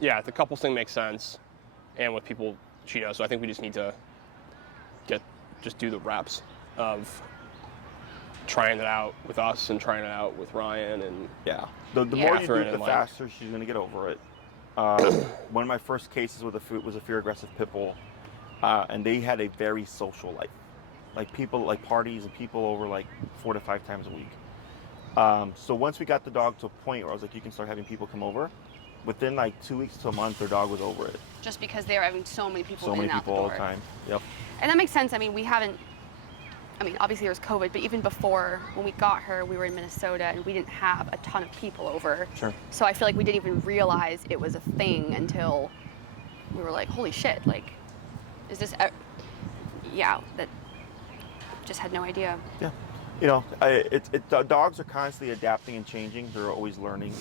yeah, the couples thing makes sense, and with people she knows. So I think we just need to just do the reps of trying it out with us and trying it out with Ryan and Yeah. The Yeah. more you do it, Catherine the and, like- faster she's going to get over it. One of my first cases was a fear-aggressive pit bull, and they had a very social life. Like people, like parties and people over like 4 to 5 times a week. So once we got the dog to a point where I was like, you can start having people come over, within like 2 weeks to a month, their dog was over it. Just because they were having so many people So in many and out the people all door. the time. Yep. And that makes sense. I mean, obviously there was COVID, but even before, when we got her, we were in Minnesota and we didn't have a ton of people over. Sure. So I feel like we didn't even realize it was a thing until we were like, holy shit, like, is this, that just had no idea. Yeah. You know, dogs are constantly adapting and changing. They're always learning.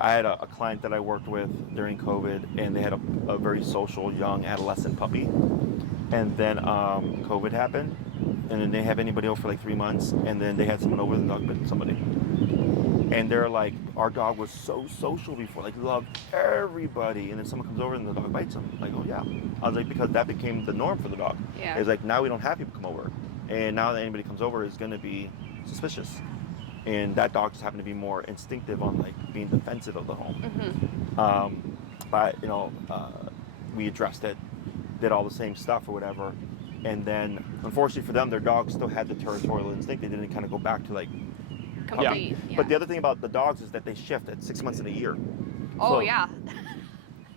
I had a client that I worked with during COVID, and they had a very social young adolescent puppy. And then COVID happened, and then they have anybody over for like 3 months, and then they had someone over, and the dog bit somebody. And they're like, our dog was so social before, like loved everybody, and then someone comes over and the dog bites him. Like, oh yeah. I was like, because that became the norm for the dog. Yeah. It's like now we don't have people come over, and now that anybody comes over is going to be suspicious. And that dog just happened to be more instinctive on like being defensive of the home. But you know, we addressed it, did all the same stuff or whatever, and then unfortunately for them, their dog still had the territorial instinct. They didn't kind of go back to like Complete. Yeah. But the other thing about the dogs is that they shift at 6 months in a year. Oh, So, yeah.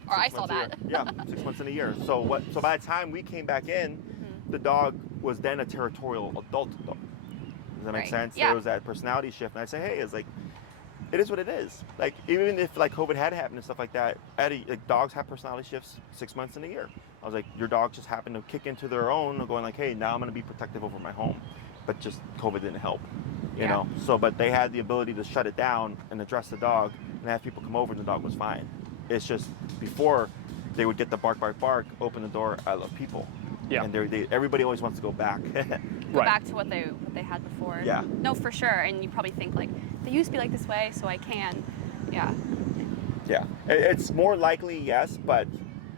Or I 6 saw months a year. that. Yeah, 6 months in a year. So by the time we came back in, the dog was then a territorial adult dog. Does that make Right. sense? Yeah. There was that personality shift, and I say, hey, it's like, it is what it is. Like even if like COVID had happened and stuff like that, like dogs have personality shifts 6 months in a year. I was like, your dog just happened to kick into their own, going like, hey, now I'm going to be protective over my home, but just COVID didn't help. You know, so but they had the ability to shut it down and address the dog and have people come over and the dog was fine. It's just before they would get the bark, open the door, I love people. Yeah. And everybody always wants to go back. Go Right. back to what they had before. Yeah. No, for sure. And you probably think like, they used to be like this way, so I can. Yeah. Yeah. It's more likely, yes, but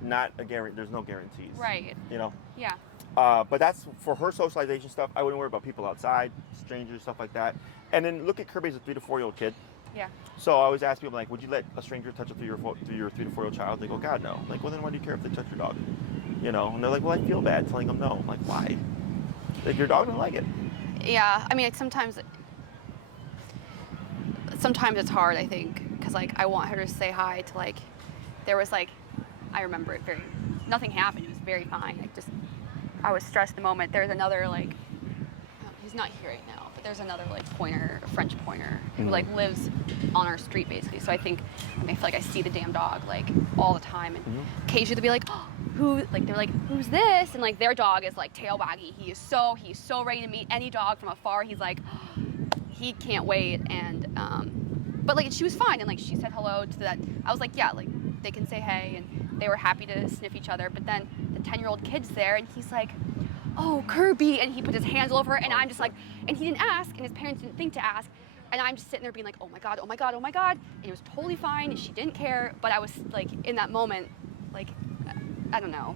not a guarantee. There's no guarantees. Right. You know? Yeah. But that's for her socialization stuff. I wouldn't worry about people outside, strangers, stuff like that. And then look at Kirby as a 3 to 4 year old kid. Yeah. So I always ask people, like, would you let a stranger touch a 3 or 4 3 to 4 year old child? They go, God, no. I'm like, well, then why do you care if they touch your dog? You know, and they're like, well, I feel bad telling them no. I'm like, why? Like, your dog doesn't like it. Yeah, I mean, like, sometimes it's hard, I think, because, like, I want her to say hi to, like, there was, like, I remember it nothing happened. It was very fine. Like, just, I was stressed in the moment. There's another, like, he's not here right now, but there's another, like, pointer, a French pointer, who, like, lives on our street, basically. So I think, I feel like I see the damn dog, like, all the time. And occasionally they'll be like, oh, they're like, who's this? And, like, their dog is, like, tail waggy. He's so ready to meet any dog from afar. He's like, he can't wait. And, but, like, she was fine. And, like, she said hello to that. I was like, yeah, like, they can say hey. And they were happy to sniff each other. But then the 10-year-old kid's there, and he's like, oh, Kirby. And he put his hands all over her. And I'm just like, and he didn't ask, and his parents didn't think to ask. And I'm just sitting there being like, oh my God, oh my God, oh my God. And it was totally fine. She didn't care. But I was, like, in that moment, like, I don't know.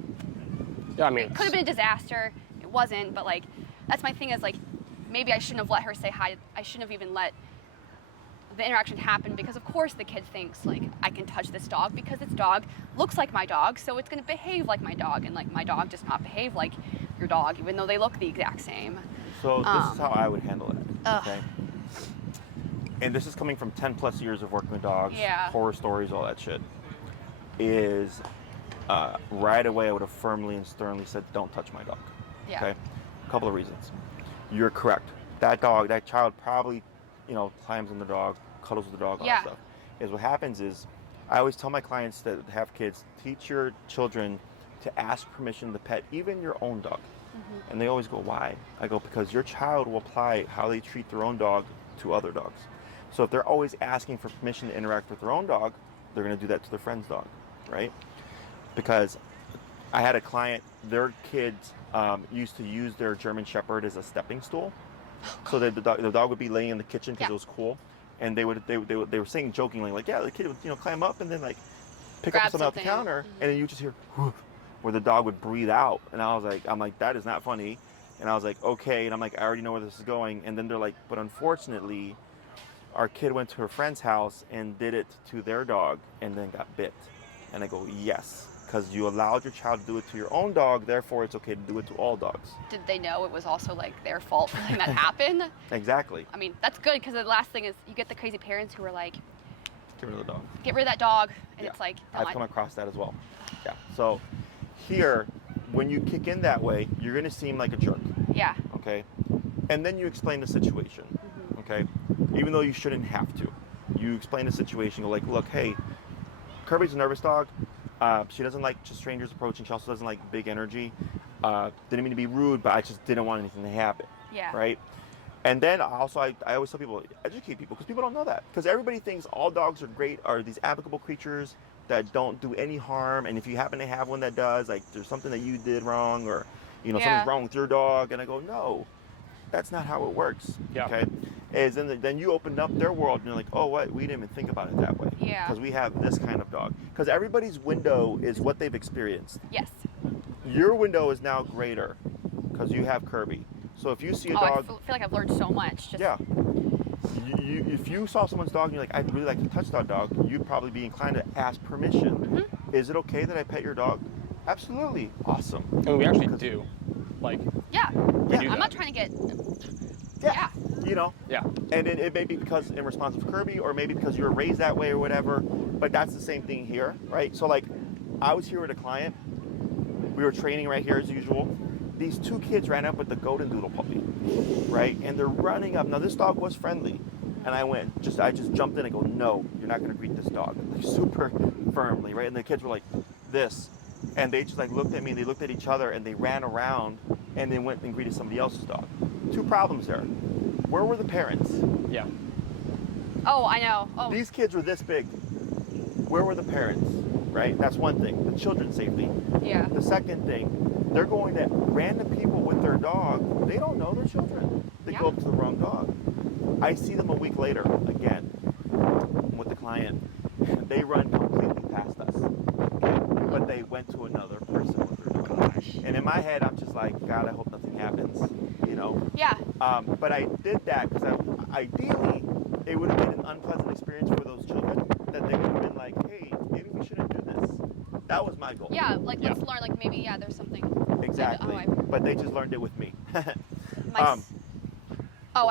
Yeah, I mean, it could have been a disaster. It wasn't, but, like, that's my thing is, like, maybe I shouldn't have let her say hi. I shouldn't have even let the interaction happen, because of course the kid thinks, like, I can touch this dog because this dog looks like my dog, so it's going to behave like my dog, and, like, my dog does not behave like your dog, even though they look the exact same. So this is how I would handle it. Ugh. Okay. And this is coming from 10 plus years of working with dogs, horror stories, all that shit. Is right away I would have firmly and sternly said, don't touch my dog. Yeah. Okay. A couple of reasons. You're correct. That dog, that child probably, you know, climbs on the dog, cuddles with the dog, all that stuff. Is what happens is, I always tell my clients that have kids, teach your children to ask permission to pet even your own dog. And they always go, why? I go, because your child will apply how they treat their own dog to other dogs. So if they're always asking for permission to interact with their own dog, they're going to do that to their friend's dog, right? Because I had a client, their kids used to use their German Shepherd as a stepping stool. So the dog would be laying in the kitchen because it was cool. And they were saying jokingly, like, yeah, the kid would, you know, climb up and then, like, pick up something off the counter, and then you just hear, whoosh, where the dog would breathe out. And I'm like, that is not funny. And I was like, okay. And I'm like, I already know where this is going. And then they're like, but unfortunately, our kid went to her friend's house and did it to their dog and then got bit. And I go, yes, because you allowed your child to do it to your own dog, therefore it's okay to do it to all dogs. Did they know it was also, like, their fault for letting that happen? Exactly. I mean, that's good, because the last thing is you get the crazy parents who are like, get rid of the dog. Get rid of that dog. And it's like, no, I've come across that as well. Yeah. So here, when you kick in that way, you're going to seem like a jerk. Yeah. Okay? And then you explain the situation. Okay? Even though you shouldn't have to. You explain the situation. Go like, look, hey, Kirby's a nervous dog. She doesn't like just strangers approaching. She also doesn't like big energy. Didn't mean to be rude, but I just didn't want anything to happen. Yeah. Right? And then also, I always tell people, educate people, because people don't know that. Because everybody thinks all dogs are great, are these amicable creatures that don't do any harm. And if you happen to have one that does, like, there's something that you did wrong, or, you know, something's wrong with your dog. And I go, no, that's not how it works. Yeah. Okay? Then you opened up their world, and you're like, oh, what? We didn't even think about it that way. Yeah. Because we have this kind of dog. Because everybody's window is what they've experienced. Yes. Your window is now greater because you have Kirby. So if you see a dog, I feel like I've learned so much. Just... Yeah. If you saw someone's dog and you're like, I'd really like to touch that dog, you'd probably be inclined to ask permission. Is it okay that I pet your dog? Absolutely. Awesome. And we actually do. Like. Yeah. I'm not trying to get. Yeah. You know. Yeah. And it may be because in response of Kirby, or maybe because you were raised that way or whatever. But that's the same thing here, right? So, like, I was here with a client. We were training right here as usual. These two kids ran up with the golden doodle puppy, right? And they're running up. Now, this dog was friendly. And I just jumped in and go, no, you're not going to greet this dog. Like, super firmly, right? And the kids were like, this. And they just, like, looked at me, and they looked at each other, and they ran around, and then went and greeted somebody else's dog. Two problems there. Where were the parents? Yeah. Oh, I know. Oh. These kids were this big. Where were the parents? Right? That's one thing. The children's safety. Yeah. The second thing, they're going to random people with their dog. They don't know their children. They go up to the wrong dog. I see them a week later again with the client. They run completely past us. Okay? But they went to another person with their dog. Gosh. And in my head, I'm just like, God, I hope nothing happens. You know? Yeah. But I did that because ideally, it would have been an unpleasant experience for those children that they would have been like, hey, maybe we shouldn't do this. That was my goal. Yeah, like let's learn, like maybe, yeah, there's something. Exactly. Like, but they just learned it with me. I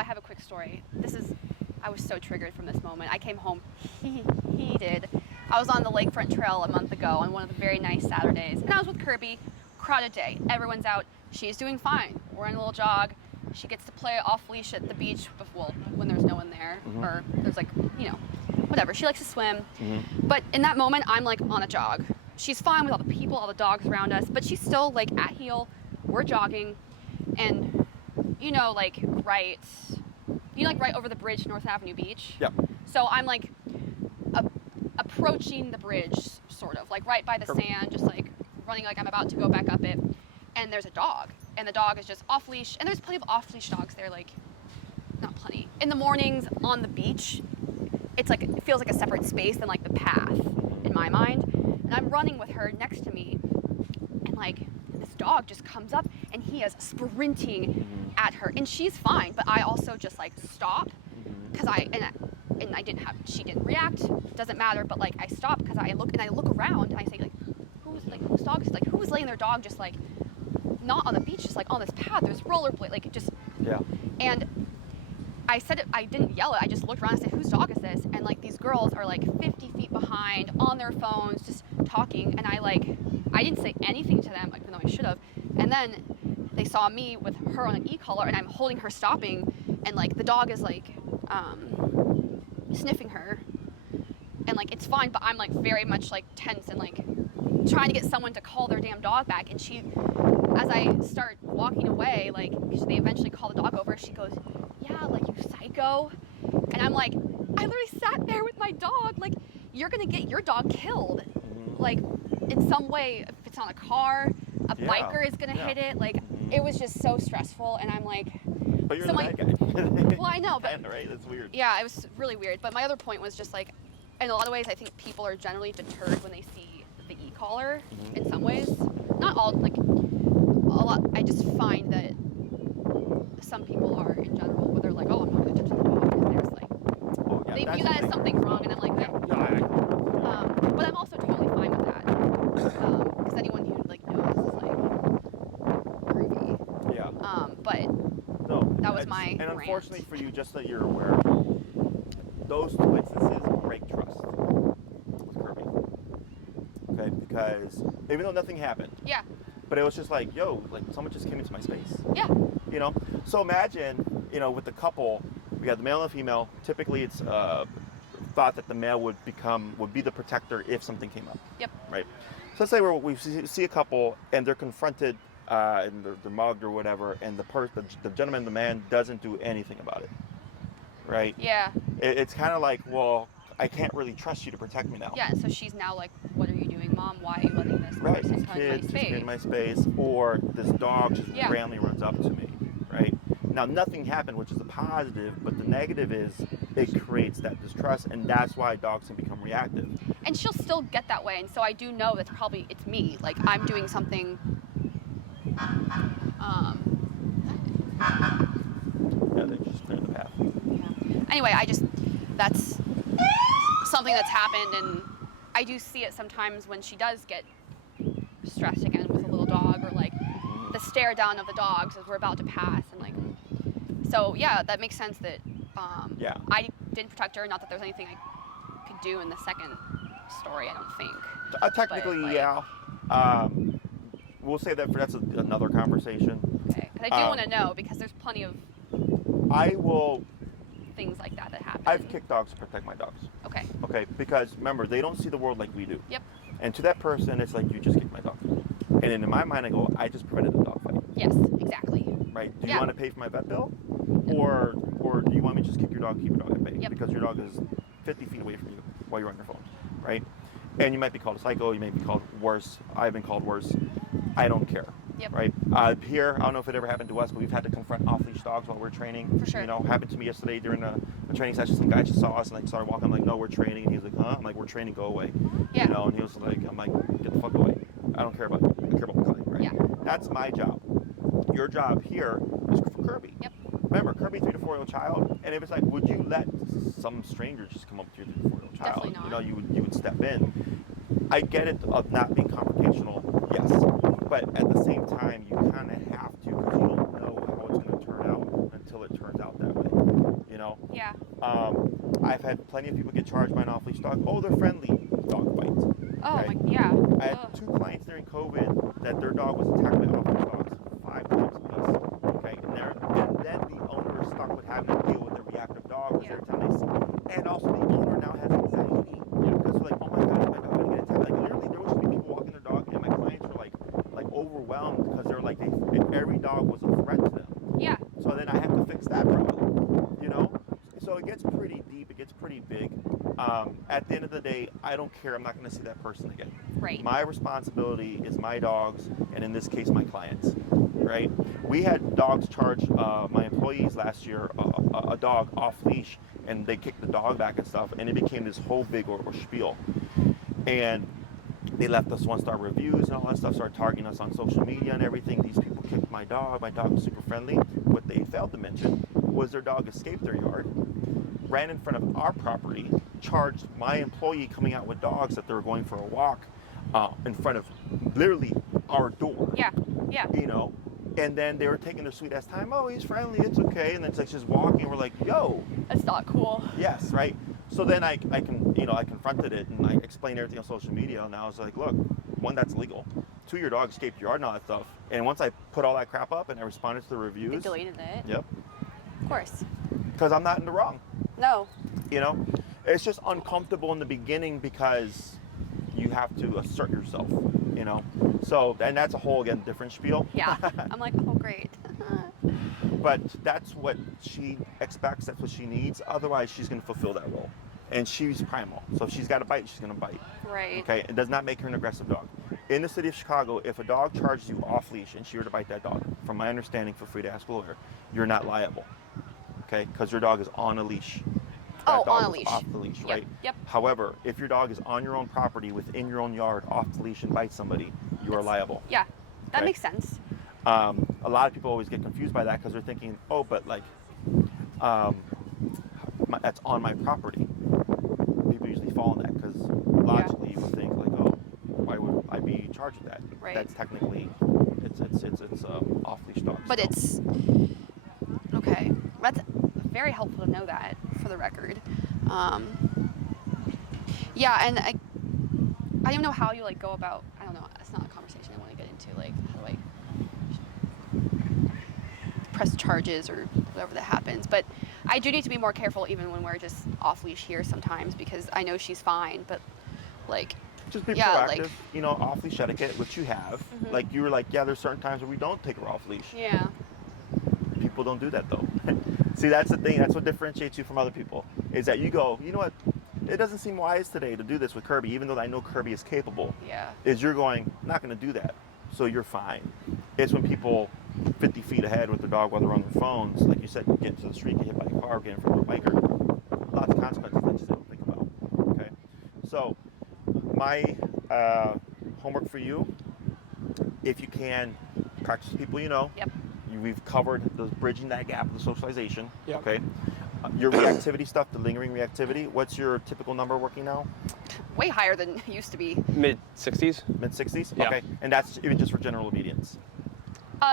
have a quick story. I was so triggered from this moment. I came home heated. I was on the Lakefront Trail a month ago on one of the very nice Saturdays, and I was with Kirby. Crowded day. Everyone's out. She's doing fine. We're on a little jog. She gets to play off leash at the beach when there's no one there, or there's like, whatever. She likes to swim. But in that moment, I'm like on a jog. She's fine with all the people, all the dogs around us, but she's still like at heel. We're jogging, and like right over the bridge, North Avenue Beach. Yep. So I'm like approaching the bridge, sort of like right by the sand, just like running like I'm about to go back up it, and there's a dog, and the dog is just off leash, and there's plenty of off leash dogs there, like not plenty. In the mornings on the beach, it feels like a separate space than like the path in my mind, and I'm running with her next to me, and like this dog just comes up and he is sprinting at her, and she's fine, but I also just like stop because she didn't react, doesn't matter, but like I stop because I look around and I say like whose dog is it? Like who's letting their dog just like not on the beach, just like on this path, there's rollerblade, like it just and I said it, I didn't yell it, I just looked around and said, whose dog is this? And like these girls are like 50 feet behind on their phones just talking, and I didn't say anything to them, like, even though I should have. And then they saw me with her on an e-collar, and I'm holding her stopping, and like the dog is like sniffing her, and like it's fine, but I'm like very much like tense and like trying to get someone to call their damn dog back. And she, as I start walking away, like they eventually call the dog over, she goes, yeah, like you psycho. And I'm like, I literally sat there with my dog, like you're gonna get your dog killed, like in some way. If it's on a car, a biker is gonna hit it. Like it was just so stressful, and I'm like, but you're the bad guy. Well, I know, but right, that's weird. Yeah, it was really weird. But my other point was just like, in a lot of ways, I think people are generally deterred when they see the e-collar. In some ways, not all, like a lot. I just find that some people are in general, where they're like, oh, I'm not gonna touch the dog, and there's like, they view that as something wrong, and I'm like, but I'm also totally fine with that, because anyone who like knows is like groovy. Yeah. But no, that was my and rant. unfortunately for you, just so you're aware, those two instances break trust with Kirby. Okay, because even though nothing happened. Yeah. But it was just like, yo, like someone just came into my space. Yeah. So imagine, with the couple, we got the male and the female. Typically, it's thought that the male would be the protector if something came up. Yep. Right. So let's say we see a couple and they're confronted and they're mugged or whatever, and the gentleman, the man, doesn't do anything about it. Right. Yeah. It's kind of like, well, I can't really trust you to protect me now. Yeah, so she's now like, what are you doing, Mom? Why are you letting this person come in my space? Or this dog just randomly runs up to me, right? Now, nothing happened, which is a positive, but the negative is it creates that distrust, and that's why dogs can become reactive. And she'll still get that way, and so I do know that it's me. Like, I'm doing something, Yeah, they just clear the path. Yeah. Anyway, that's something that's happened, and I do see it sometimes when she does get stressed again with a little dog, or like the stare down of the dogs as we're about to pass, and like, so yeah, that makes sense that I didn't protect her. Not that there's anything I could do in the second story, I don't think. Technically, but, like, yeah. We'll say that's another conversation. Okay, because I do want to know, because there's plenty of things like that happen. I've kicked dogs to protect my dogs. Okay. Okay, because remember, they don't see the world like we do. Yep. And to that person, it's like, you just kicked my dog. And then in my mind, I go, I just prevented a dog fight. Yes, exactly. Right? Do you want to pay for my vet bill? Or do you want me to just kick your dog and keep your dog at bay? Yep. Because your dog is 50 feet away from you while you're on your phone, right? And you might be called a psycho, you may be called worse. I've been called worse. I don't care. Yep. Right? Here, I don't know if it ever happened to us, but we've had to confront off-leash dogs while we're training. For sure. Happened to me yesterday during a training session. Some guy just saw us and like started walking. I'm like, no, we're training. And he was like, huh? I'm like, we're training, go away. Yeah. And he was like, I'm like, get the fuck away. I don't care about you. I care about the client, right? Yeah. That's my job. Your job here is for Kirby. Yep. remember, Kirby 3 to 4 year old child, and if it's like, would you let some stranger just come up to your 3 to 4 year old child? Definitely not. You know, you would step in. I get it of not being confrontational, yes, but at the same time, you kind of have to, because you don't know how it's going to turn out until it turns out that way. You know. Yeah. I've had plenty of people get charged by an off-leash dog. Oh, they're friendly. Dog bites. Oh Okay? yeah. I had Ugh. 2 clients during COVID that their dog was attacked by off-leash dogs 5 times apiece. Okay, and then the owner is stuck with having to deal with the reactive dog because every time they see, and also the owner now has anxiety because they're like, oh my god, is my dog gonna get attacked? Like literally, there would just be people walking their dog, and my clients were like overwhelmed because they're like, every dog was a threat to them. Yeah. So then I have to fix that problem, you know? So it gets pretty deep, it gets pretty big. At the end of the day, I don't care, I'm not gonna see that person again. Right. My responsibility is my dogs, and in this case, my clients, right? We had dogs charge my employees last year, a dog off leash, and they kicked the dog back and stuff, and it became this whole big spiel. And they left us 1-star reviews and all that stuff, started targeting us on social media and everything. These people kicked my dog was super friendly. What they failed to mention was their dog escaped their yard, ran in front of our property, charged my employee coming out with dogs that they were going for a walk in front of literally our door. Yeah. Yeah. You know, and then they were taking their sweet ass time. Oh, he's friendly, it's okay. And then it's like just walking. We're like, yo. That's not cool. Yes, right. So then I confronted it and I explained everything on social media. And I was like, look, 1, that's illegal. 2, your dog escaped your yard and all that stuff. And once I put all that crap up and I responded to the reviews. They deleted it. Yep. Of course. Because I'm not in the wrong. No. You know, it's just uncomfortable in the beginning because you have to assert yourself, you know. So, and that's a whole, again, different spiel. Yeah. I'm like, oh, great. But that's what she expects, that's what she needs. Otherwise, she's going to fulfill that role. And she's primal. So if she's got to bite, she's going to bite. Right. Okay, it does not make her an aggressive dog. In the city of Chicago, if a dog charges you off leash and she were to bite that dog, from my understanding, feel free to ask a lawyer, you're not liable. Okay, because your dog is on a leash. That dog on a is leash. off the leash, right? Yep. However, if your dog is on your own property, within your own yard, off the leash and bites somebody, you are liable. Yeah. That Okay. makes sense. A lot of people always get confused by that because they're thinking, oh, but like, that's on my property. People usually fall in that because logically you would think like, oh, why would I be charged with that? Right. That's technically, it's off leash dog. But it's okay. That's very helpful to know that, for the record. Yeah, and I don't even know how you like go about. I don't know. It's not a conversation I want to get into. Like, how do I press charges or whatever that happens? But I do need to be more careful, even when we're just off leash here sometimes, because I know she's fine, but like. Just be Yeah, proactive, like- you know, off leash etiquette, which you have. Mhm. Like you were like, yeah, there's certain times where we don't take her off leash. Yeah. People don't do that though. See, that's the thing. That's what differentiates you from other people. Is that you go, you know what? It doesn't seem wise today to do this with Kirby, even though I know Kirby is capable. Yeah. Is you're going, not going to do that, so you're fine. It's when people 50 feet ahead with their dog while they're on their phones, like you said, get into the street, get hit by a car, get in front of a biker. Lots of consequences that you just don't think about. Okay. So my homework for you, if you can, practice with people you know. Yep. We've covered the bridging that gap, the socialization. Yep. Okay. Your reactivity stuff, the lingering reactivity. What's your typical number working now? Way higher than it used to be. Mid 60s. Mid 60s. Yeah. Okay. And that's even just for general obedience.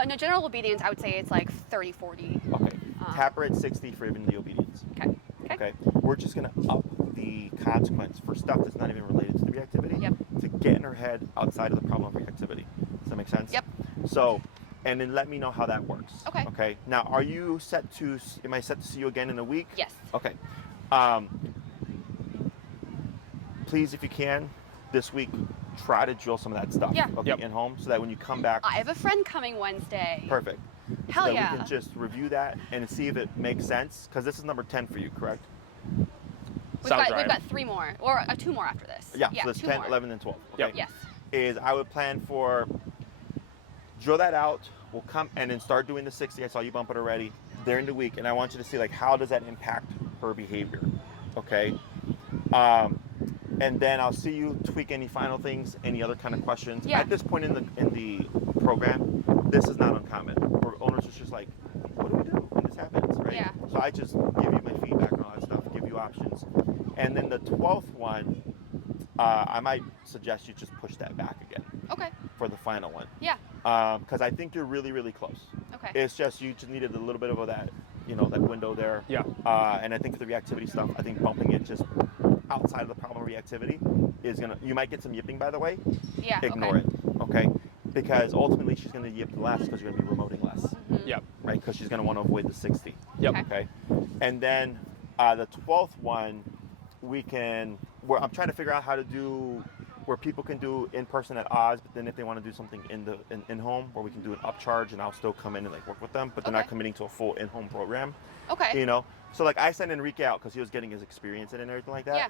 No, general obedience, I would say it's like 30, 40. Okay. Tap her at 60 for even the obedience. Okay. Okay. We're just gonna up the consequence for stuff that's not even related to the reactivity. Yep. To get in her head outside of the problem of reactivity. Does that make sense? Yep. So, and then let me know how that works. Okay. Okay. Now, am I set to see you again in a week? Yes. Okay. Please, if you can, this week, try to drill some of that stuff. Yeah. Okay, Yep. in home, so that when you come back, I have a friend coming Wednesday. perfect. Hell so that yeah. we can just review that and see if it makes sense. Because this is number 10 for you, correct? We've Sounds got right. 3 more, or 2 more after this. Yeah. So it's 2 10, more. 11, and 12. Okay. Yep. Yes. Is I would plan for drill that out. We'll come and then start doing the 60. I saw you bump it already during the week, and I want you to see like how does that impact her behavior. Okay. And then I'll see you tweak any final things, any other kind of questions. Yeah. At this point in the program, this is not uncommon. Where owners are just like, what do we do when this happens? right? Yeah. So I just give you my feedback and all that stuff, give you options. And then the 12th one, I might suggest you just push that back again. Okay. For the final one. Yeah. Because I think you're really, really close. Okay. It's just you just needed a little bit of that, that window there. Yeah. And I think for the reactivity stuff, I think bumping it just outside of the problem of reactivity is you might get some yipping, by the way. Yeah. Ignore it, okay? Because ultimately she's going to yip less because you're going to be remoting less. Mm-hmm. Yep. Right? Because she's going to want to avoid the 60. Yep. Okay. And then the 12th one, I'm trying to figure out how to do where people can do in person at Oz, but then if they want to do something in home, where we can do an upcharge and I'll still come in and like work with them, but they're not committing to a full in-home program. Okay. So like I sent Enrique out because he was getting his experience in it and everything like that. Yeah.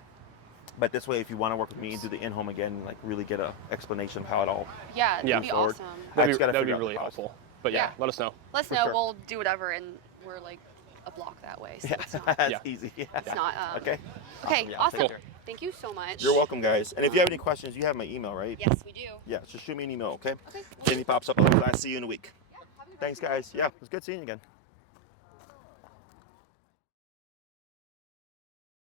But this way, if you want to work with me and do the in-home again, like really get a explanation of how it all. Yeah, that'd be forward. awesome. That'd be figure out really the cost. helpful. But yeah, Yeah. let us know. Let us For know. sure. We'll do whatever, and we're like a block that way, so it's not. That's Yeah. easy. Yeah. It's not. Okay. Okay. Yeah, Awesome. take care. Thank you so much. You're welcome, guys. And if you have any questions, you have my email, right? Yes, we do. Yeah, just shoot me an email, okay? Okay. Jamie pops up. Otherwise, I'll see you in a week. Thanks, guys. Yeah, it was good seeing you again.